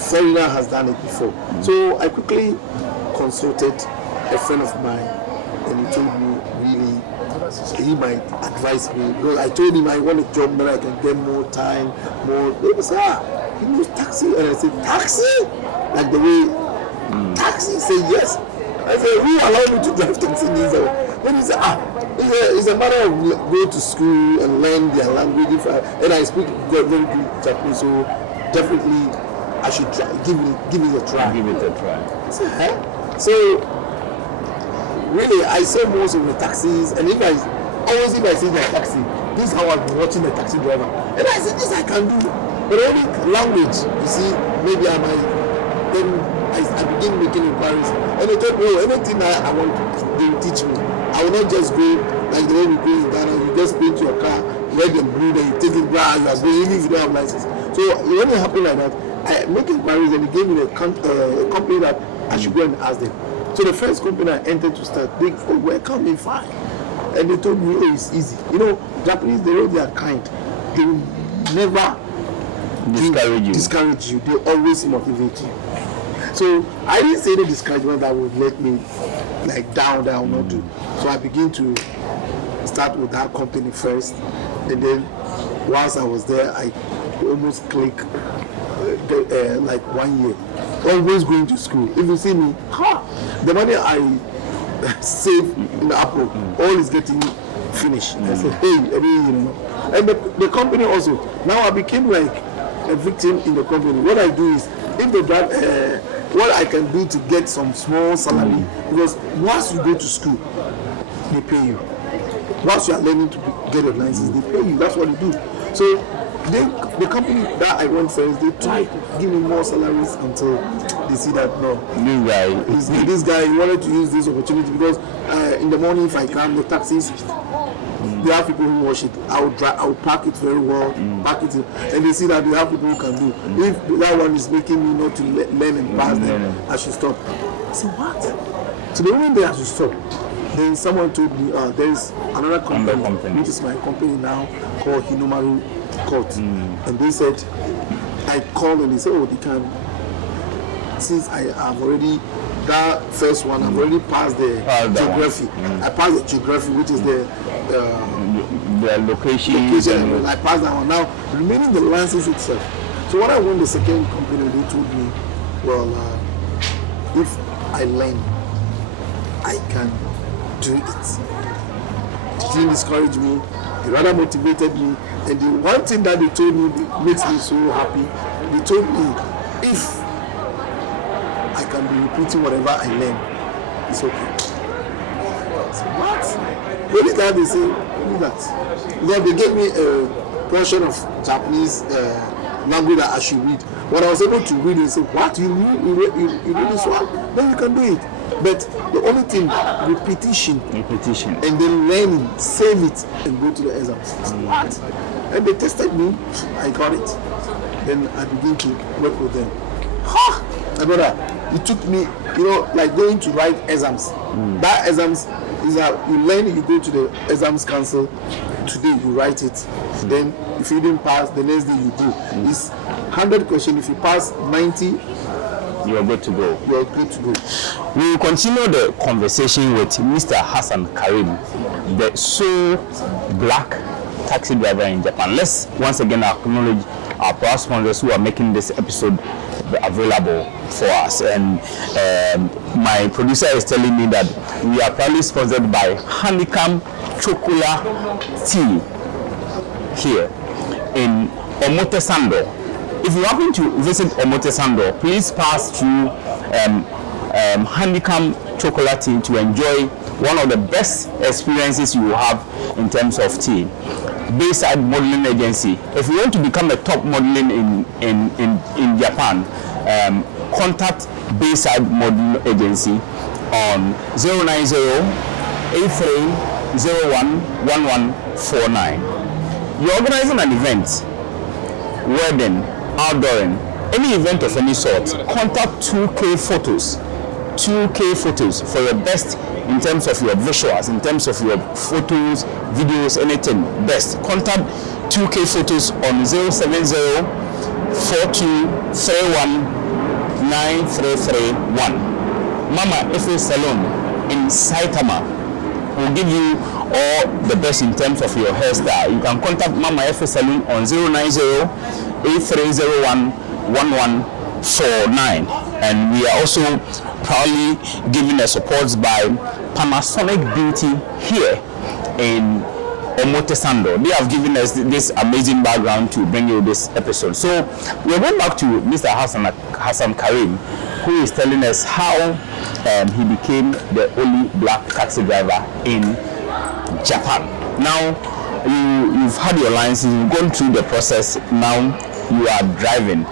foreigner has done it before. So I quickly consulted a friend of mine, and he told me really he might advise me because I told him I want a job that I can get more time, more. They say, he knows taxi, and I said, taxi, like the way taxi. He said yes. I said, who allowed me to drive taxi? Then he said, it's a matter of going to school and learn their language. And I speak very good Japanese, so definitely I should try. Give it a try. Give it a try. I said, huh? So really, I say most of the taxis, and if I see the taxi, this is how I've been watching the taxi driver. And I said, this I can do. But only language, you see, maybe I might then. I begin making inquiries, and they told me, oh, anything I want, they will teach me. I will not just go like the way we go in Ghana. You just paint your car, red and blue, then you take it back, you are going, even if you don't have license. So when it happened like that, I make inquiries, and they gave me a company that I should go and ask them. So the first company I entered to start, they welcomed me fine, and they told me, oh, it's easy. You know, Japanese, they are kind. They will never discourage you. They always motivate you. So I didn't say the discouragement that would let me like down that I will not do. So I began to start with that company first, and then whilst I was there, I almost clicked like 1 year. Always going to school. If you see me, the money I save in the Apple, all is getting finished. I said, hey, and the company also. Now I became like a victim in the company. What I do is, if the drive. What I can do to get some small salary, because once you go to school, they pay you. Once you are learning to get your license, they pay you. That's what they do. So the company that I went first, they try to give me more salaries until they see that no, this guy he wanted to use this opportunity because in the morning if I come the taxis. They have people who wash it. I will pack it very well, pack it, and they see that they have people who can do. If that one is making me not to learn and pass, then I should stop. I said, what? So the only day I should stop. Then someone told me, there is another company, which is my company now, called Hinomaru Court. And they said, I called and they said, oh, they can. Since I have already, that first one, I've already passed the geography. I passed the geography, which is the location. I passed that one. Now, remaining the license itself. So when I went the second company, they told me, well, if I learn, I can do it. It didn't discourage me. It rather motivated me. And the one thing that they told me that makes me so happy, they told me, if I can be repeating whatever I learn, it's okay. So what? Only time they say, do that. Then they gave me a portion of Japanese language that I should read. When I was able to read, they said, what? You read this one? Then you can do it. But the only thing, repetition. And then learning, save it, and go to the exams. What? And they tested me, I got it. Then I began to work with them. My brother, it took me, like going to write exams. That exams is that you learn, you go to the exams council. Today you write it. Then if you didn't pass, the next day you do. It's 100 questions. If you pass 90, you are good to go. You are good to go. We will continue the conversation with Mr. Hassan Karim, the sole black taxi driver in Japan. Let's once again acknowledge our proud sponsors who are making this episode available for us. And my producer is telling me that we are proudly sponsored by Honeycomb Chocolate Tea here in Omotesando. If you happen to visit Omotesando, please pass through Honeycomb Chocolate Tea to enjoy one of the best experiences you will have in terms of tea. Bayside Modeling Agency. If you want to become a top modeling in Japan, contact Bayside Modeling Agency on 090-8301-1149. You're organizing an event, wedding, outdooring, any event of any sort, contact 2K Photos. 2K Photos for your best in terms of your visuals, in terms of your photos, videos, anything best. Contact 2K Photos on 070-4231-9331. Mama Efe Salon, in Saitama. We'll give you all the best in terms of your hairstyle. You can contact Mama F Salon on 090-8301-1149. And we are also proudly giving the support by Panasonic Beauty here in Omotesando. They have given us this amazing background to bring you this episode. So we're going back to Mr. Hassan Karim, who is telling us how he became the only black taxi driver in Japan. Now, you've had your license, you've gone through the process, now you are driving.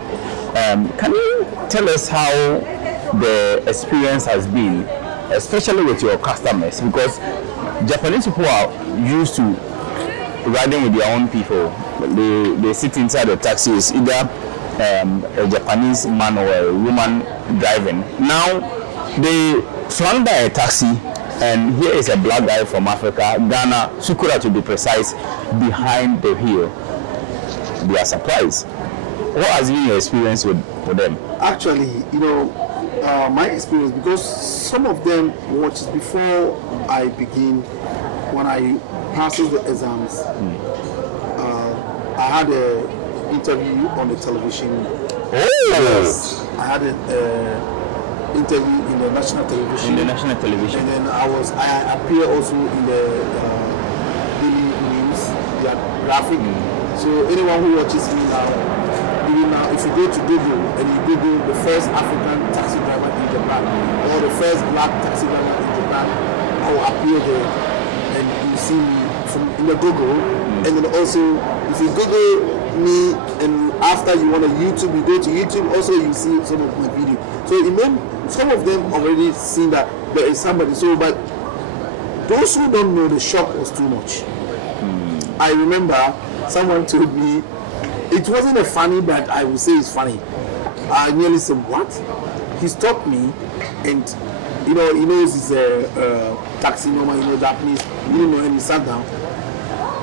Can you tell us how the experience has been, especially with your customers? Because Japanese people are used to riding with their own people. They sit inside the taxi, it's either a Japanese man or a woman driving. Now they flank by a taxi, and here is a black guy from Africa, Ghana, Sukura to be precise, behind the wheel. They are surprised. What has been your experience with them? Actually, my experience, because some of them watched before I begin, when I passed the exams, I had an interview on the television. Oh! Yes, I had an interview in the national television. In the national television. And then I appear also in the daily news, the graphic. So anyone who watches me now, even now, if you go to Google and you Google the first African taxi driver in Japan or the first black taxi driver in Japan, I will appear there, and you see me in the Google. And then also, if you Google me and after you want to YouTube, you go to YouTube, also you see some of my videos. So some of them already seen that there is somebody. So, but those who don't know, the shock was too much. I remember someone told me, it wasn't a funny, but I would say it's funny. I nearly said, what? He stopped me, and he knows it's a taxi number, Japanese, he didn't know, and he sat down.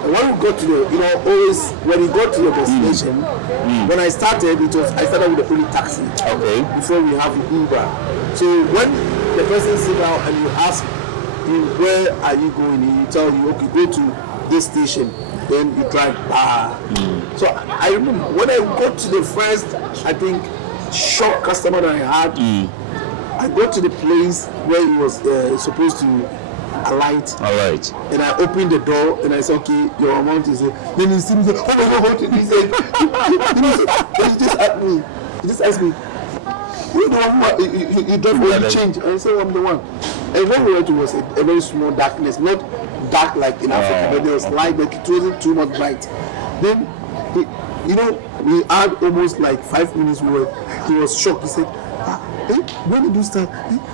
And when we got to always when we got to the destination, when I started, I started with the only taxi. Okay. Before we have the Uber. So when the person sit down and you ask him, where are you going? He tell you, okay, go to this station. Then you drive. So I remember when I got to the first, I think, shock customer that I had, I got to the place where he was supposed to alight. All right. And I opened the door and I said, okay, your amount is. Then he said, oh my God, what did he say? He just asked me, you don't want to change. I said, I'm the one. And when we went to was a very small darkness, not dark like in Africa, but there was light, but it wasn't too much light. Then, we had almost like 5 minutes. He was shocked. He said, when did you start?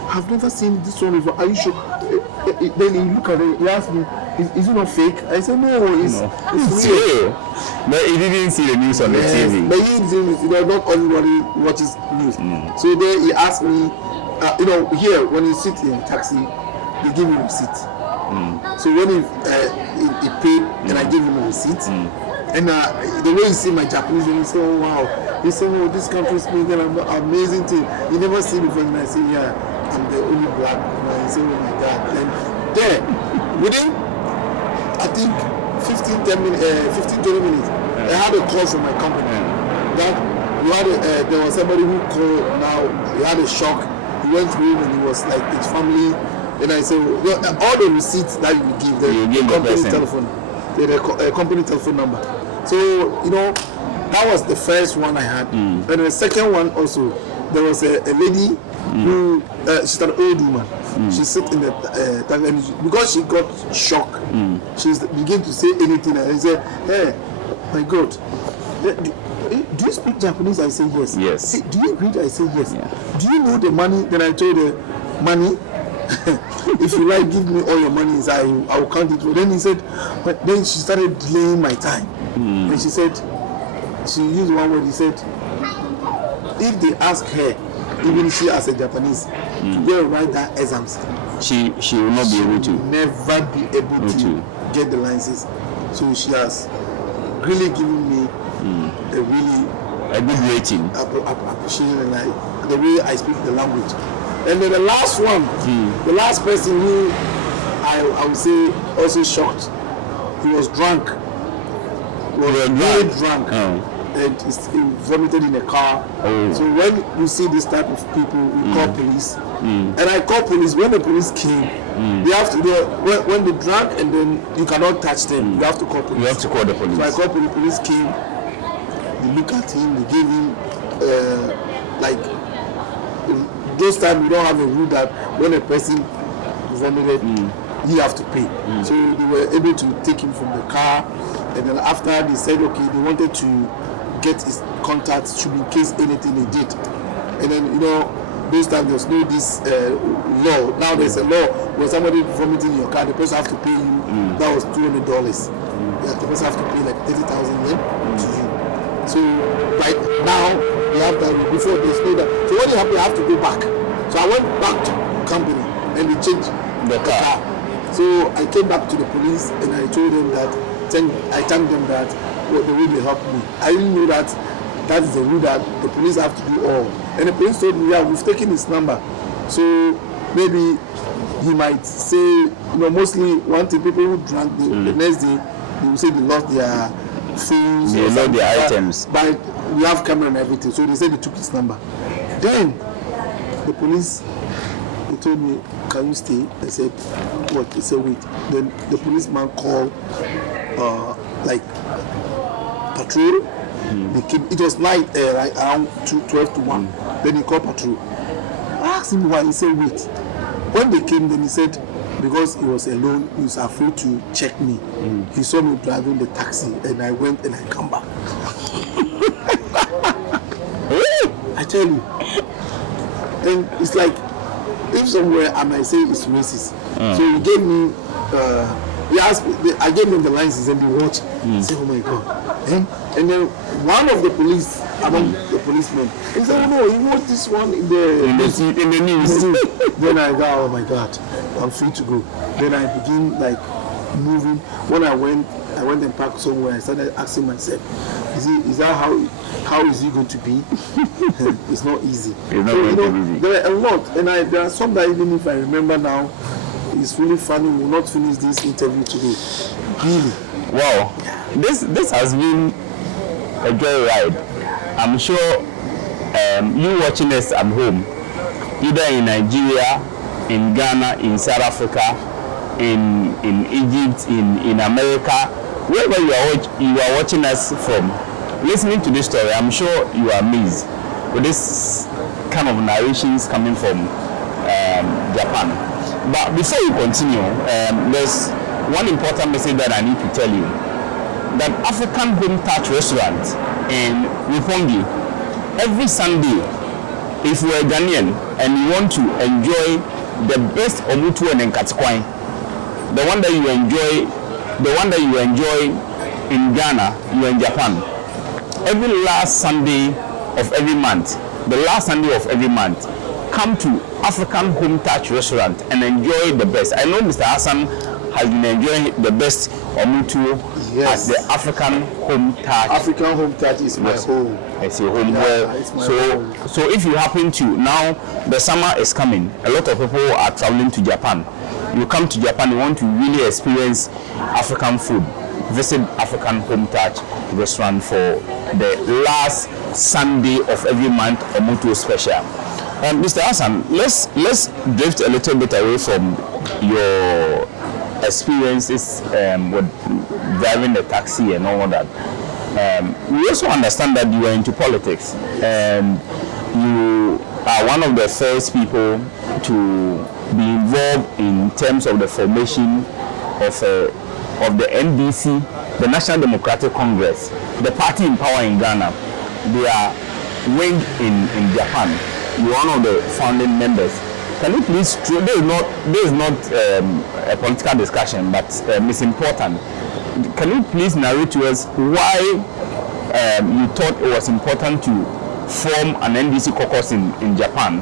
I've never seen this one before. Are you sure? Then he looked at it. He asked me, "Is it not fake?" I said, "No, it's real." But he didn't see the news on the TV. But he didn't. Not everybody watches news. So then he asked me, here when you sit in a taxi, they give you a receipt. So when he paid, and I gave him a receipt. And the way he see my Japanese, he said, "Oh wow!" He said, "Oh, this country is making an amazing thing. You never see before." And I said, "Yeah, I'm the only black." And I said, "Oh my God!" And then within, I think 20 minutes, I had a call from my company that there was somebody who called. Now he had a shock. He went through and he was like his family. And I said, well, all the receipts that you give, the company telephone, the company telephone number. So, that was the first one I had. And the second one also, there was a lady who, she's an old woman. She sit in the because she got shocked, she began to say anything. And I said, hey, my God, do you speak Japanese? I say yes. Yes. Do you read? I say yes. Yeah. Do you know the money? Then I told her, money? If you like, give me all your money inside. I will count it. Then he said, but then she started delaying my time. And she said, she used one word. He said, if they ask her, even she as a Japanese, to go and write that exams, she will not be able to. Never be able to get the license. So she has really given me a good rating. Appreciation, and the way I speak the language. And then the last one, the last person who I would say also shocked. He was drunk. He was really drunk. And he vomited in a car. So when you see this type of people, we call police. And I call police. When the police came, they have to when they drank and then you cannot touch them. You have to call police. You have to call the police. So I called police. Police came. They look at him. They gave him like those times we don't have a rule that when a person vomited, you have to pay. So they were able to take him from the car, and then after they said okay, they wanted to get his contacts in case anything they did. And then those times there was no this law. Now there's a law when somebody vomiting in your car, the person have to pay you. That was $200. Yeah, the person have to pay like 30,000 yen to you. So right now they have that before they say that. So what happened? I have to go back. So I went back to the company and they changed the car. So I came back to the police and I told them that I thanked them that the way they helped me. I didn't know that is the rule that the police have to do all. And the police told me, yeah, we've taken his number. So maybe he might say, mostly one thing people who drank the next day, they will say they lost their phones. They lost their items. But we have camera and everything. So they said they took his number. Then the police, they told me, can you stay? I said, what? They said, wait. Then the policeman called, patrol. They came, it was night, like around 12 to 1. Then he called patrol. I asked him why. He said, wait. When they came, then he said, because he was alone, he was afraid to check me. He saw me driving the taxi, and I went and I come back. I tell you. And it's like, if somewhere I might say it's racist. So he gave me, I gave him the license and they watched. I said, oh my God. And then one of the police, among the policemen, he said, oh no, he watched this one in the news. Then I go, oh my God, I'm free to go. Then I begin like moving. When I went and parked somewhere. I started asking myself, is that how is it going to be? It's not easy. It's not going to be easy. There are a lot, and there are some that even if I remember now, it's really funny. We will not finish this interview today. Really. Wow. This has been a joy ride. I'm sure you watching us at home, either in Nigeria, in Ghana, in South Africa, in Egypt, in America, wherever you are watching us from, listening to this story, I'm sure you are amazed with this kind of narrations coming from Japan. But before you continue, there's one important message that I need to tell you. That African Home Touch restaurant in Roppongi, every Sunday, if you're a Ghanaian and you want to enjoy the best omutu and nkatikwai, the one that you enjoy in Ghana, you're in Japan. Every last Sunday of every month, the last Sunday of every month, come to African Home Touch restaurant and enjoy the best. I know Mr. Hassan has been enjoying the best omutu at the African Home Touch. African Home Touch is my home. It's your home. Yeah, it's my home. So if you happen to, now the summer is coming, a lot of people are traveling to Japan. You come to Japan, you want to really experience African food, visit African Home Touch restaurant for the last Sunday of every month omutu special. Mr. Hassan, let's drift a little bit away from your experiences with driving the taxi and all that. We also understand that you are into politics, and you are one of the first people to be involved in terms of the formation of the NDC, the National Democratic Congress, the party in power in Ghana. They are wing in Japan. You are one of the founding members. Can you please, there is not a political discussion, but it's important. Can you please narrate to us why you thought it was important to form an NDC caucus in Japan?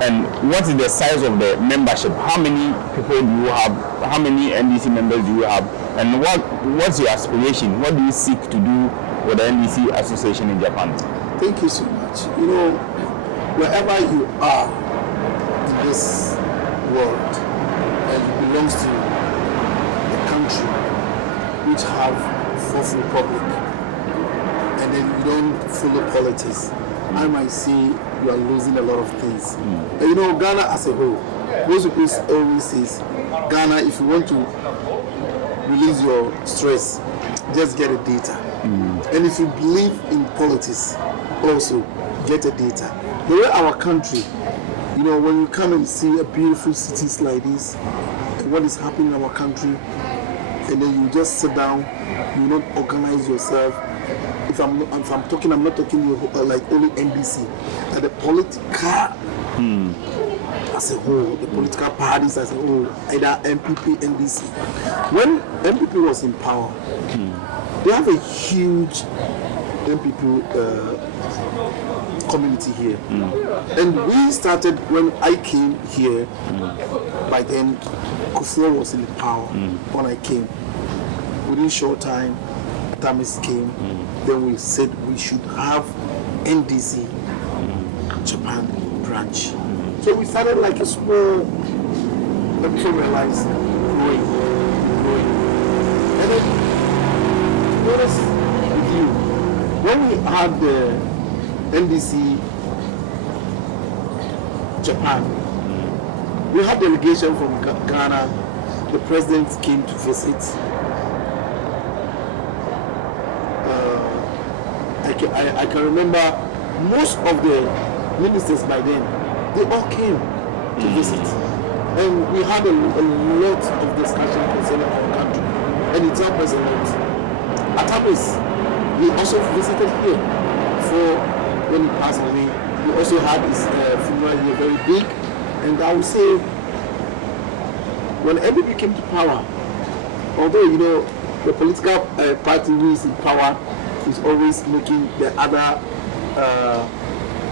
And what is the size of the membership? How many people do you have? How many NDC members do you have? And what's your aspiration? What do you seek to do with the NDC association in Japan? Thank you so much. Wherever you are in this world and it belongs to a country which have fourth republic, and then you don't follow politics, I might say you are losing a lot of things. And you know, Ghana as a whole, most people always says, Ghana, if you want to release your stress, just get a data. And if you believe in politics, also get a data. The way our country, you know, when you come and see a beautiful cities like this, and what is happening in our country, and then you just sit down, you not organize yourself. If I'm talking, I'm not talking like only NDC, but the political as a whole, the political parties as a whole, either MPP, NDC. When MPP was in power, they have a huge MPP community here. And we started when I came here, by then Kufuor was in the power when I came. Within short time, Tamis came, then we said we should have NDC Japan branch. So we started like a small, but before we realized, growing. And then, to be honest with you, when we had the NDC Japan, we had delegation from Ghana. The president came to visit. I can remember most of the ministers by then, they all came to visit. And we had a lot of discussion concerning our country. And it helped us a lot. At times, we also visited here for when he passed away. We also had his funeral here, very big. And I would say, when MPP came to power, although, you know, the political party who is in power is always making the other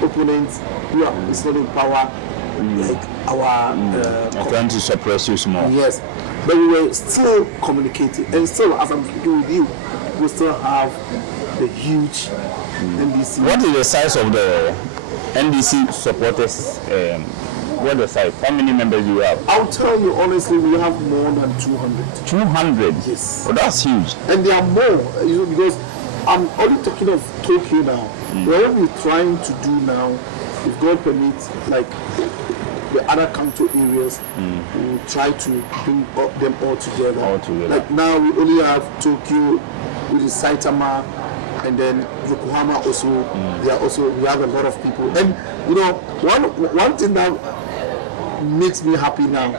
opponents who are not in power like our trying to suppress you small. Yes, but we were still communicating, and still, as I'm speaking with you, we still have the huge NDC. What is the size of the NDC supporters? What the size? How many members do you have? I'll tell you honestly, we have more than 200. 200? Yes. Oh, that's huge. And there are more, you know, because I'm only talking of Tokyo now. What we're trying to do now, if God permits, like the other Kanto areas, we will try to bring them all together. Like now, we only have Tokyo, which is Saitama, and then Yokohama also. They are also, we have a lot of people. And you know, one thing that makes me happy now,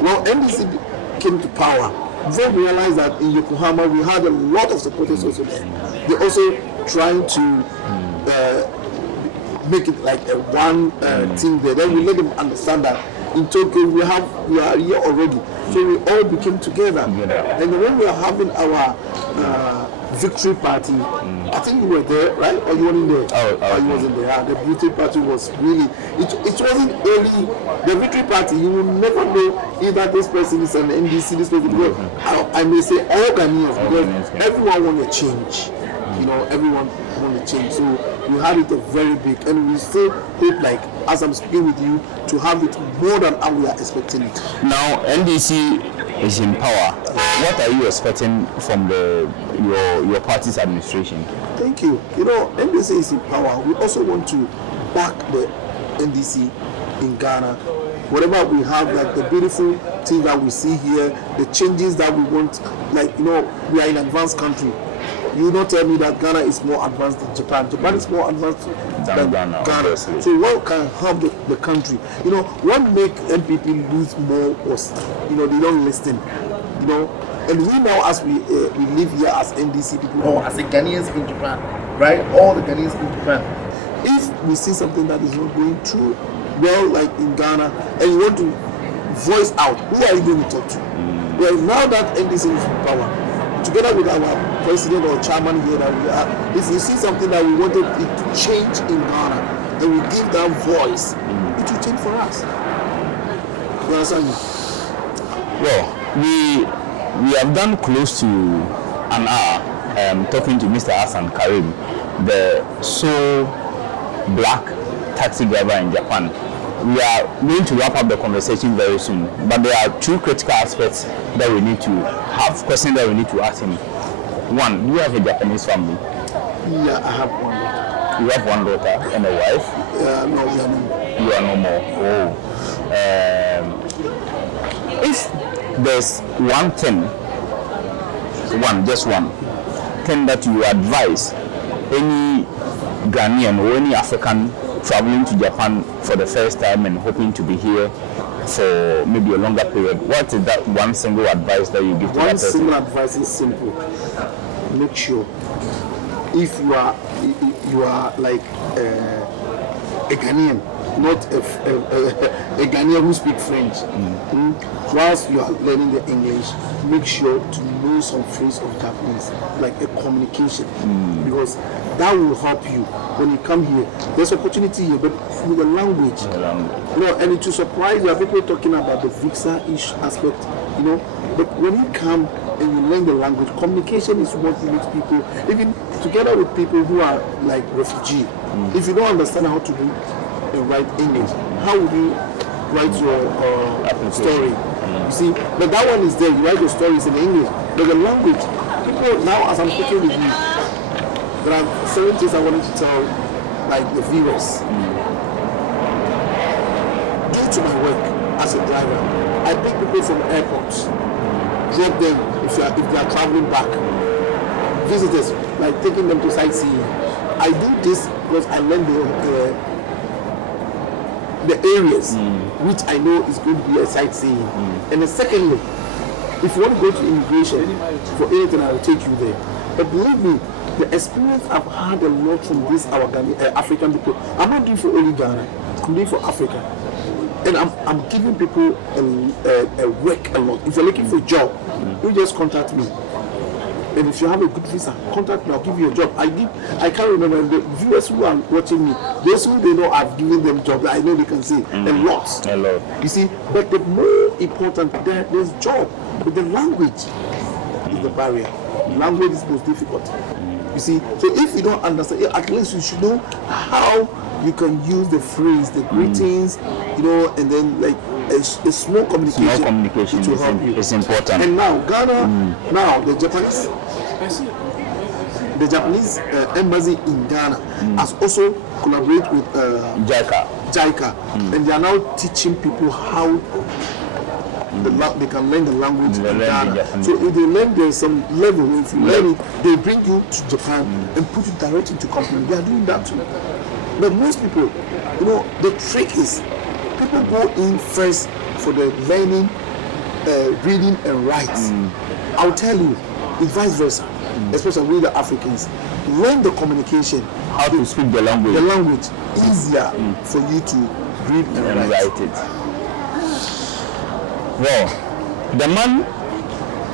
well, NDC came to power. They realized that in Yokohama we had a lot of supporters also there. They're also trying to make it like a one thing there. Then we let them understand that in Tokyo we are here already. So we all became together. And when we are having our victory party, I think you were there, right? Or you weren't there? Oh, you wasn't there. The victory party was really, it wasn't early. The victory party, you will never know either this person is an NDC, this person, because I may say all Ghanaians, because everyone want to change. You know, everyone want to change. So we had it very big, and we still hope, like, as I'm speaking with you, to have it more than how we are expecting it. Now, NDC is in power. What are you expecting from your party's administration? Thank you. You know, NDC is in power. We also want to back the NDC in Ghana. Whatever we have, like the beautiful things that we see here, the changes that we want, like, you know, we are in an advanced country. You don't tell me that Ghana is more advanced than Japan. Japan is more advanced than Ghana. So what can help the country? You know, what make NPP lose more was, you know, they don't listen. You know, and we now, as we live here as NDC people, or as the Ghanaians in Japan, right? All the Ghanaians in Japan. If we see something that is not going through well, like in Ghana, and you want to voice out, who are you going to talk to? Well, now that NDC is in power, together with our president or chairman here that we are, if we see something that we wanted it to change in Ghana, and we give that voice, it will change for us. You understand me? Well, we have done close to an hour talking to Mr. Hassan Karim, the sole black taxi driver in Japan. we are going to wrap up the conversation very soon, but there are two critical aspects that we need to have, questions that we need to ask him. One, do you have a Japanese family? Yeah, I have one daughter. You have one daughter and a wife? No, we are no more. You are no more. Oh. If there's one thing, just one thing that you advise any Ghanaian or any African traveling to Japan for the first time and hoping to be here for maybe a longer period, what is that one single advice that you give to that person? One single advice is simple. Make sure if you are like a Ghanaian, not a Ghanaian who speaks French. Whilst you are learning the English, make sure to know some phrase of Japanese, like a communication, because that will help you when you come here. There's opportunity here, but with the language, you know, and to surprise you, are people talking about the visa-ish aspect, you know. But when you come and you learn the language, communication is what makes people, even together with people who are like refugees. If you don't understand how to read and write English, how would you write your story? You see, but that one is there. You write your stories in English, but the language, people now, as I'm speaking with you, there are certain things I wanted to tell, like the viewers. Due to my work as a driver, I pick people from airports, drop them if they are traveling back. Visitors, like taking them to sightseeing. I do this because I learn the areas which I know is going to be a sightseeing. And then secondly, if you want to go to immigration for anything, I will take you there. But believe me, the experience I've had a lot from this our African people. I'm not doing for only Ghana, I'm doing for Africa. And I'm giving people a work a lot. If you're looking for a job, you just contact me. And if you have a good visa, contact me, I'll give you a job. I can't remember the viewers who are watching me, those who they know I've given them jobs, I know they can say a lot. You see, but the more important, there's job, but the language is the barrier. Language is most difficult. You see, so if you don't understand, at least you should know how you can use the phrase, the greetings, you know, and then like a small communication to help you. It's important. And now Ghana, now the Japanese embassy in Ghana has also collaborated with JICA, and they are now teaching people how they can learn the language in Ghana. So if they learn, there's some level. If you learn it, they bring you to Japan and put you direct into company. They are doing that too. But most people, you know, the trick is people go in first for the learning, reading and writing. I'll tell you, it's vice versa. Especially with the Africans, learn the communication, how to speak the language. The language easier for you to read and write it. Well, the man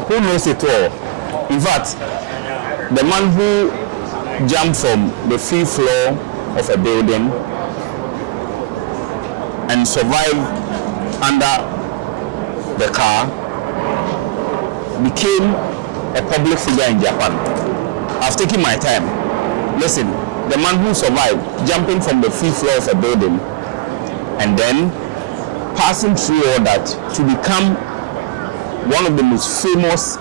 who knows it all, in fact, the man who jumped from the 5th floor of a building and survived under the car, became a public figure in Japan. I've taken my time. Listen, the man who survived jumping from the 5th floor of a building and then passing through all that to become one of the most famous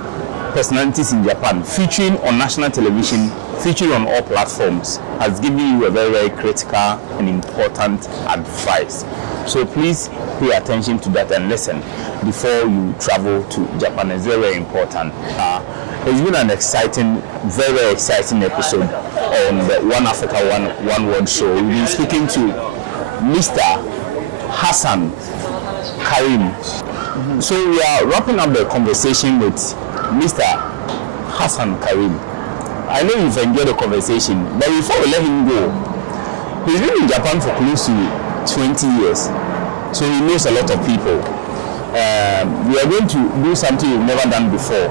personalities in Japan, featuring on national television, featuring on all platforms, has given you a very, very critical and important advice. So please pay attention to that and listen before you travel to Japan. It's very, very important. It's been an exciting, very, very exciting episode on the One Africa, One World show. We've been speaking to Mr. Hassan Karim. So we are wrapping up the conversation with Mr. Hassan Karim. I know you've enjoyed the conversation, but before we let him go, he's been in Japan for close to 20 years, so he knows a lot of people. We are going to do something we've never done before.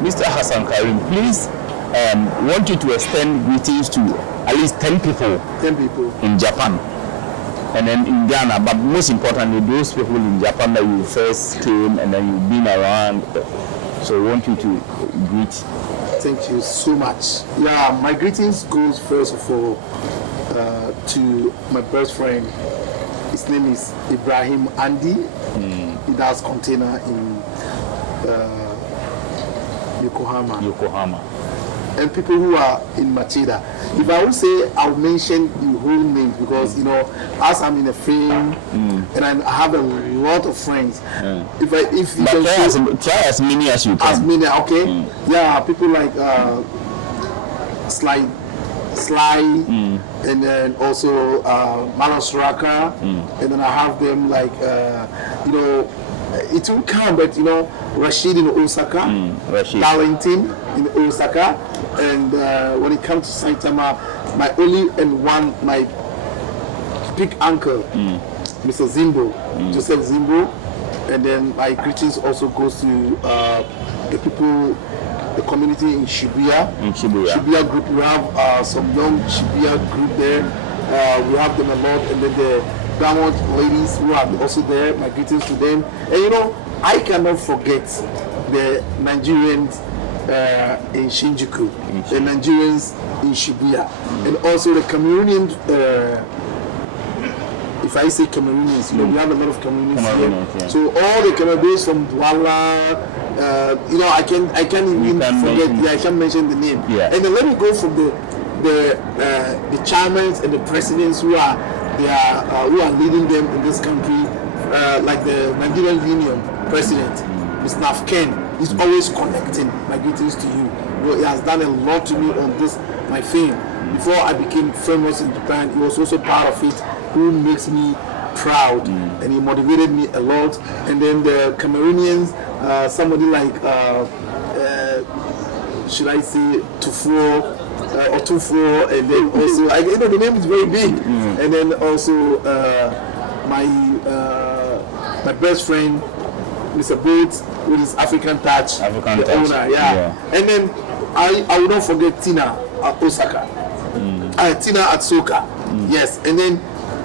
Mr. Hassan Karim, please, want you to extend greetings to at least 10 people in Japan. And then in Ghana, but most importantly, those people in Japan that you first came and then you've been around. So I want you to greet. Thank you so much. Yeah, my greetings goes first of all to my best friend, His name is Ibrahim Andy. He does container in Yokohama. And people who are in Machida. If I would say, I'll mention the whole name because as I'm in a frame and I have a lot of friends. If you can try as many as you can. As many, okay. Yeah, people like Sly, and then also Manos Raka, and then I have them like it will come, but Rashid in Osaka, Darlington in Osaka, and when it comes to Saitama, my only and one, my big uncle, Mr. Zimbo, Joseph Zimbo, and then my greetings also goes to the people, the community in Shibuya. Shibuya group, we have some young Shibuya group there. We have them a lot, and then the Diamond ladies who are also there. My greetings to them. And I cannot forget the Nigerians in Shinjuku, the Nigerians in Shibuya, and also the Cameroonians. If I say Cameroonians, we have a lot of Cameroonians here. Yeah. So all the Cameroonians from Douala, I can't even forget. I can't mention the name. Yeah. And then let me go from the chairmen and the presidents who are leading them in this country, like the Nigerian Union president, Mr. Nafken. He's always connecting. My greetings to you. He has done a lot to me on this, my fame. Before I became famous in Japan, he was also part of it, who makes me proud, and he motivated me a lot. And then the Cameroonians, somebody like, should I say, Tufo, and then also, the name is very big. And then also my best friend, Mr. Boots, with his African touch, the owner, And then I will not forget Tina at Osaka, Tina at Soka, yes. And then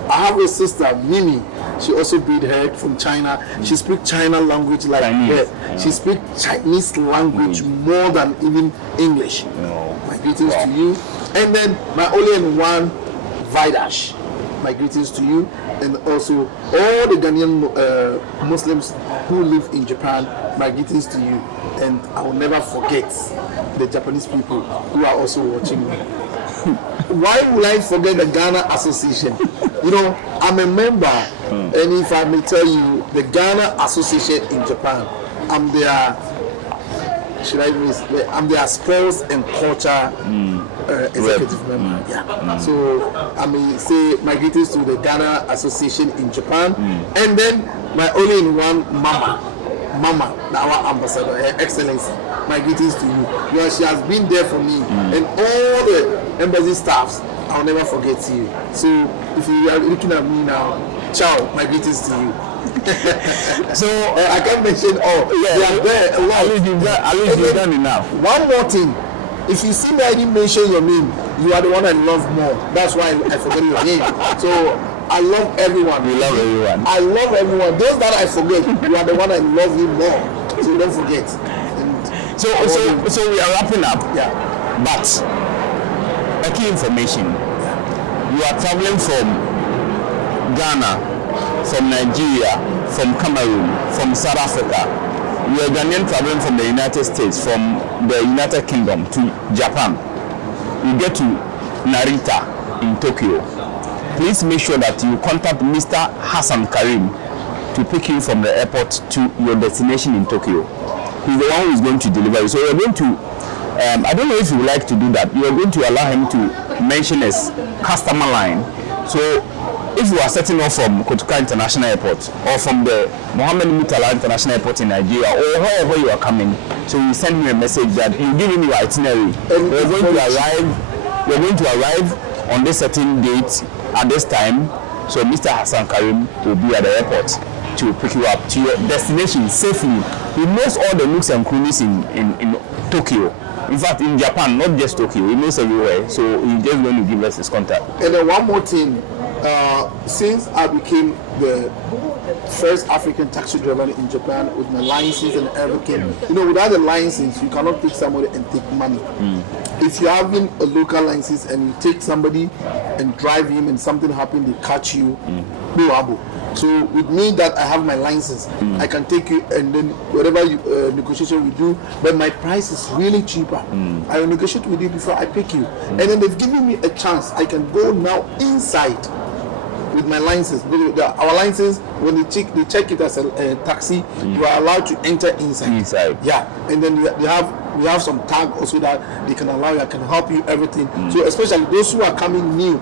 I have a sister, Mimi. She also beat her from China. She speaks China language like that. She speaks Chinese language more than even English. My greetings to you. And then my only and one, Vidash. My greetings to you. And also all the Ghanaian Muslims who live in Japan, my greetings to you. And I will never forget the Japanese people who are also watching me. Why would I forget the Ghana Association? I'm a member, and if I may tell you, the Ghana Association in Japan, I'm their sports and culture executive member. So I may say my greetings to the Ghana Association in Japan, and then my only in one Mama, our ambassador, Her Excellency. My greetings to you. She has been there for me, and all the embassy staffs. I'll never forget you. So if you are looking at me now, ciao, my greetings to you. So I can't mention all. They are there a lot. At least you've done enough. One more thing. If you see me, I didn't mention your name. You are the one I love more. That's why I forget your name. So I love everyone. We love everyone. I love everyone. Those that I forget, you are the one I love you more. So don't forget. So we are wrapping up. Yeah. But a key information. You are traveling from Ghana, from Nigeria, from Cameroon, from South Africa. You are Ghanaian traveling from the United States, from the United Kingdom to Japan. You get to Narita in Tokyo. Please make sure that you contact Mr. Hassan Karim to pick you from the airport to your destination in Tokyo. He's the one who is going to deliver you. So you're going to, I don't know if you would like to do that. You are going to allow him to mention his customer line. So if you are setting off from Kotoka International Airport or from the Mohammed Murtala International Airport in Nigeria or wherever you are coming, so you send me a message that you give him your itinerary. You're going to arrive on this certain date at this time. So Mr. Hassan Karim will be at the airport to pick you up to your destination safely. He knows all the nooks and crannies in Tokyo. In fact, in Japan, not just Tokyo, he knows everywhere. So he's just going to give us his contact. And then one more thing, since I became the first African taxi driver in Japan with my license and everything, you know, without the license, you cannot take somebody and take money. If you're having a local license and you take somebody and drive him and something happen, they catch you, no abo. So with me that I have my license, I can take you and then whatever negotiation we do, but my price is really cheaper. I will negotiate with you before I pick you. And then they've given me a chance. I can go now inside with my license. Our license, when they check it as a taxi, you are allowed to enter inside. Yeah, and then we have some tag also that they can allow you, I can help you everything. So especially those who are coming new,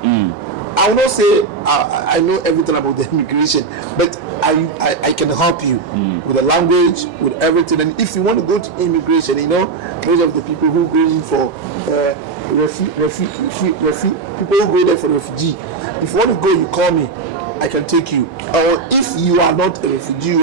I will not say I know everything about the immigration, but I can help you with the language, with everything. And if you want to go to immigration, you know, those of the people who go in for people who go there for refugee. If you want to go, you call me. I can take you. Or if you are not a refugee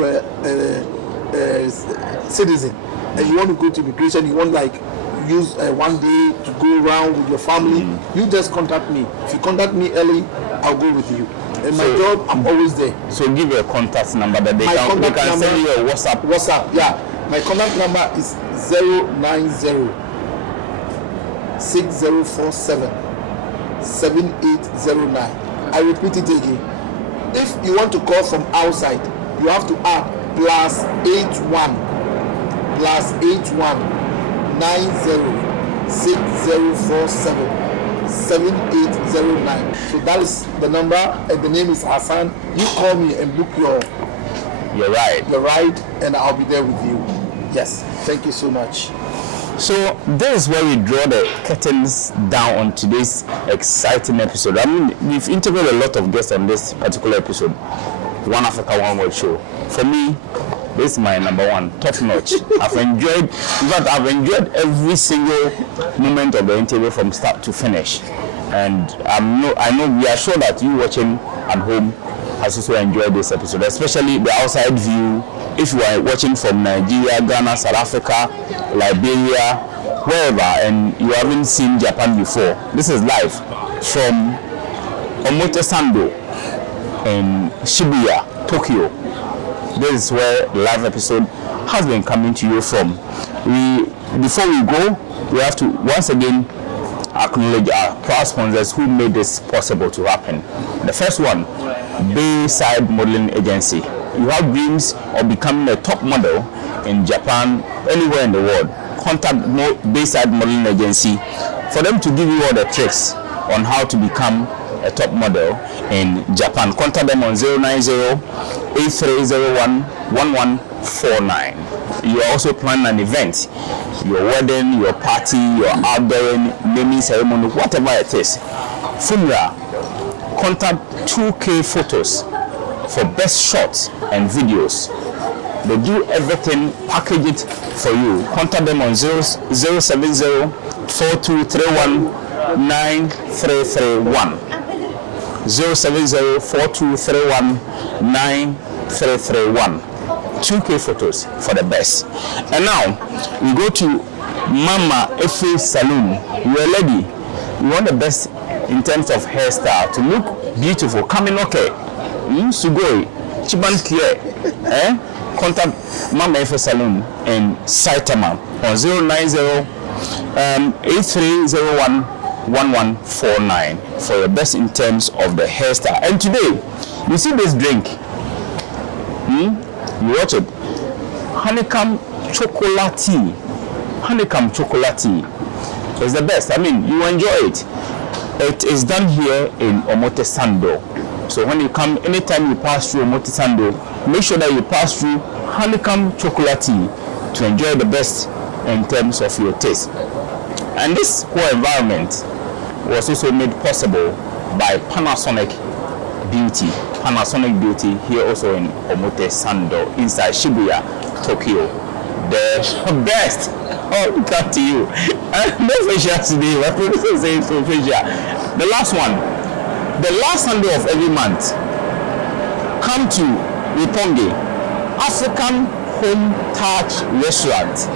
citizen and you want to go to immigration, you want like use 1 day to go around with your family, you just contact me. If you contact me early, I'll go with you. And my job, I'm always there. So give your contact number that they can send you a WhatsApp. WhatsApp, yeah. My contact number is 090 6047 7809. I repeat it again. If you want to call from outside, you have to add +81 90 6047 7809. So that is the number, and the name is Hassan. You call me and book your ride, and I'll be there with you. Yes, thank you so much. So this is where we draw the curtains down on today's exciting episode. I mean, we've interviewed a lot of guests on this particular episode. One Africa, One World show. For me, this is my number one, top notch. I've enjoyed every single moment of the interview from start to finish. And I know we are sure that you watching at home has also enjoyed this episode, especially the outside view. If you are watching from Nigeria, Ghana, South Africa, Liberia, wherever, and you haven't seen Japan before, this is live from Omotesando in Shibuya, Tokyo. This is where the live episode has been coming to you from. Before we go, we have to once again acknowledge our proud sponsors who made this possible to happen. The first one, Bayside Modeling Agency. You have dreams of becoming a top model in Japan, anywhere in the world, contact Bayside Modeling Agency for them to give you all the tricks on how to become a top model in Japan. Contact them on 090-8301-1149. You are also planning an event, your wedding, your party, your outdoor naming ceremony, whatever it is. Funeral. Contact 2K Photos for best shots and videos. They do everything, package it for you. Contact them on 070-4231-9331. 070-4231-9331. 2K Photos for the best. And now we go to Mama Efe Saloon. You're a lady. You want the best in terms of hairstyle to look beautiful. Coming okay. Sugoi, Chiban clear. Contact Mama Efe Saloon in Saitama on 090-8301-1149 for your best in terms of the hairstyle. And today, you see this drink. You watch it. Honeycomb chocolate. Honeycomb chocolate is the best. I mean, you enjoy it. It is done here in Omotesando. So when you come, anytime you pass through Omotesando, make sure that you pass through Honeycomb chocolate to enjoy the best in terms of your taste. And this whole environment was also made possible by Panasonic Beauty. Panasonic Beauty here also in Omotesando inside Shibuya, Tokyo. The best. Oh, cut to you. No facial today. My producer saying so facial. The last one. The last Sunday of every month. Come to Riponge African Home Touch Restaurant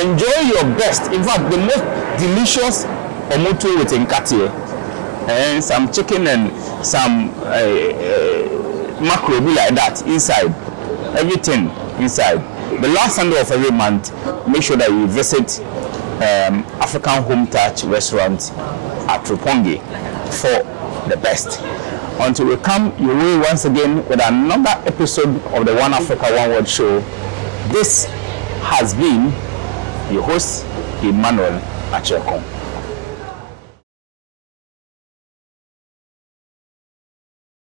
Enjoy your best. In fact, the most delicious omutu with nkati and some chicken and some mackerel like that inside. Everything inside. The last Sunday of every month, make sure that you visit African Home Touch restaurant at Rupongi for the best. Until we come your way once again with another episode of the One Africa One World Show. This has been your host, Emmanuel Achekon.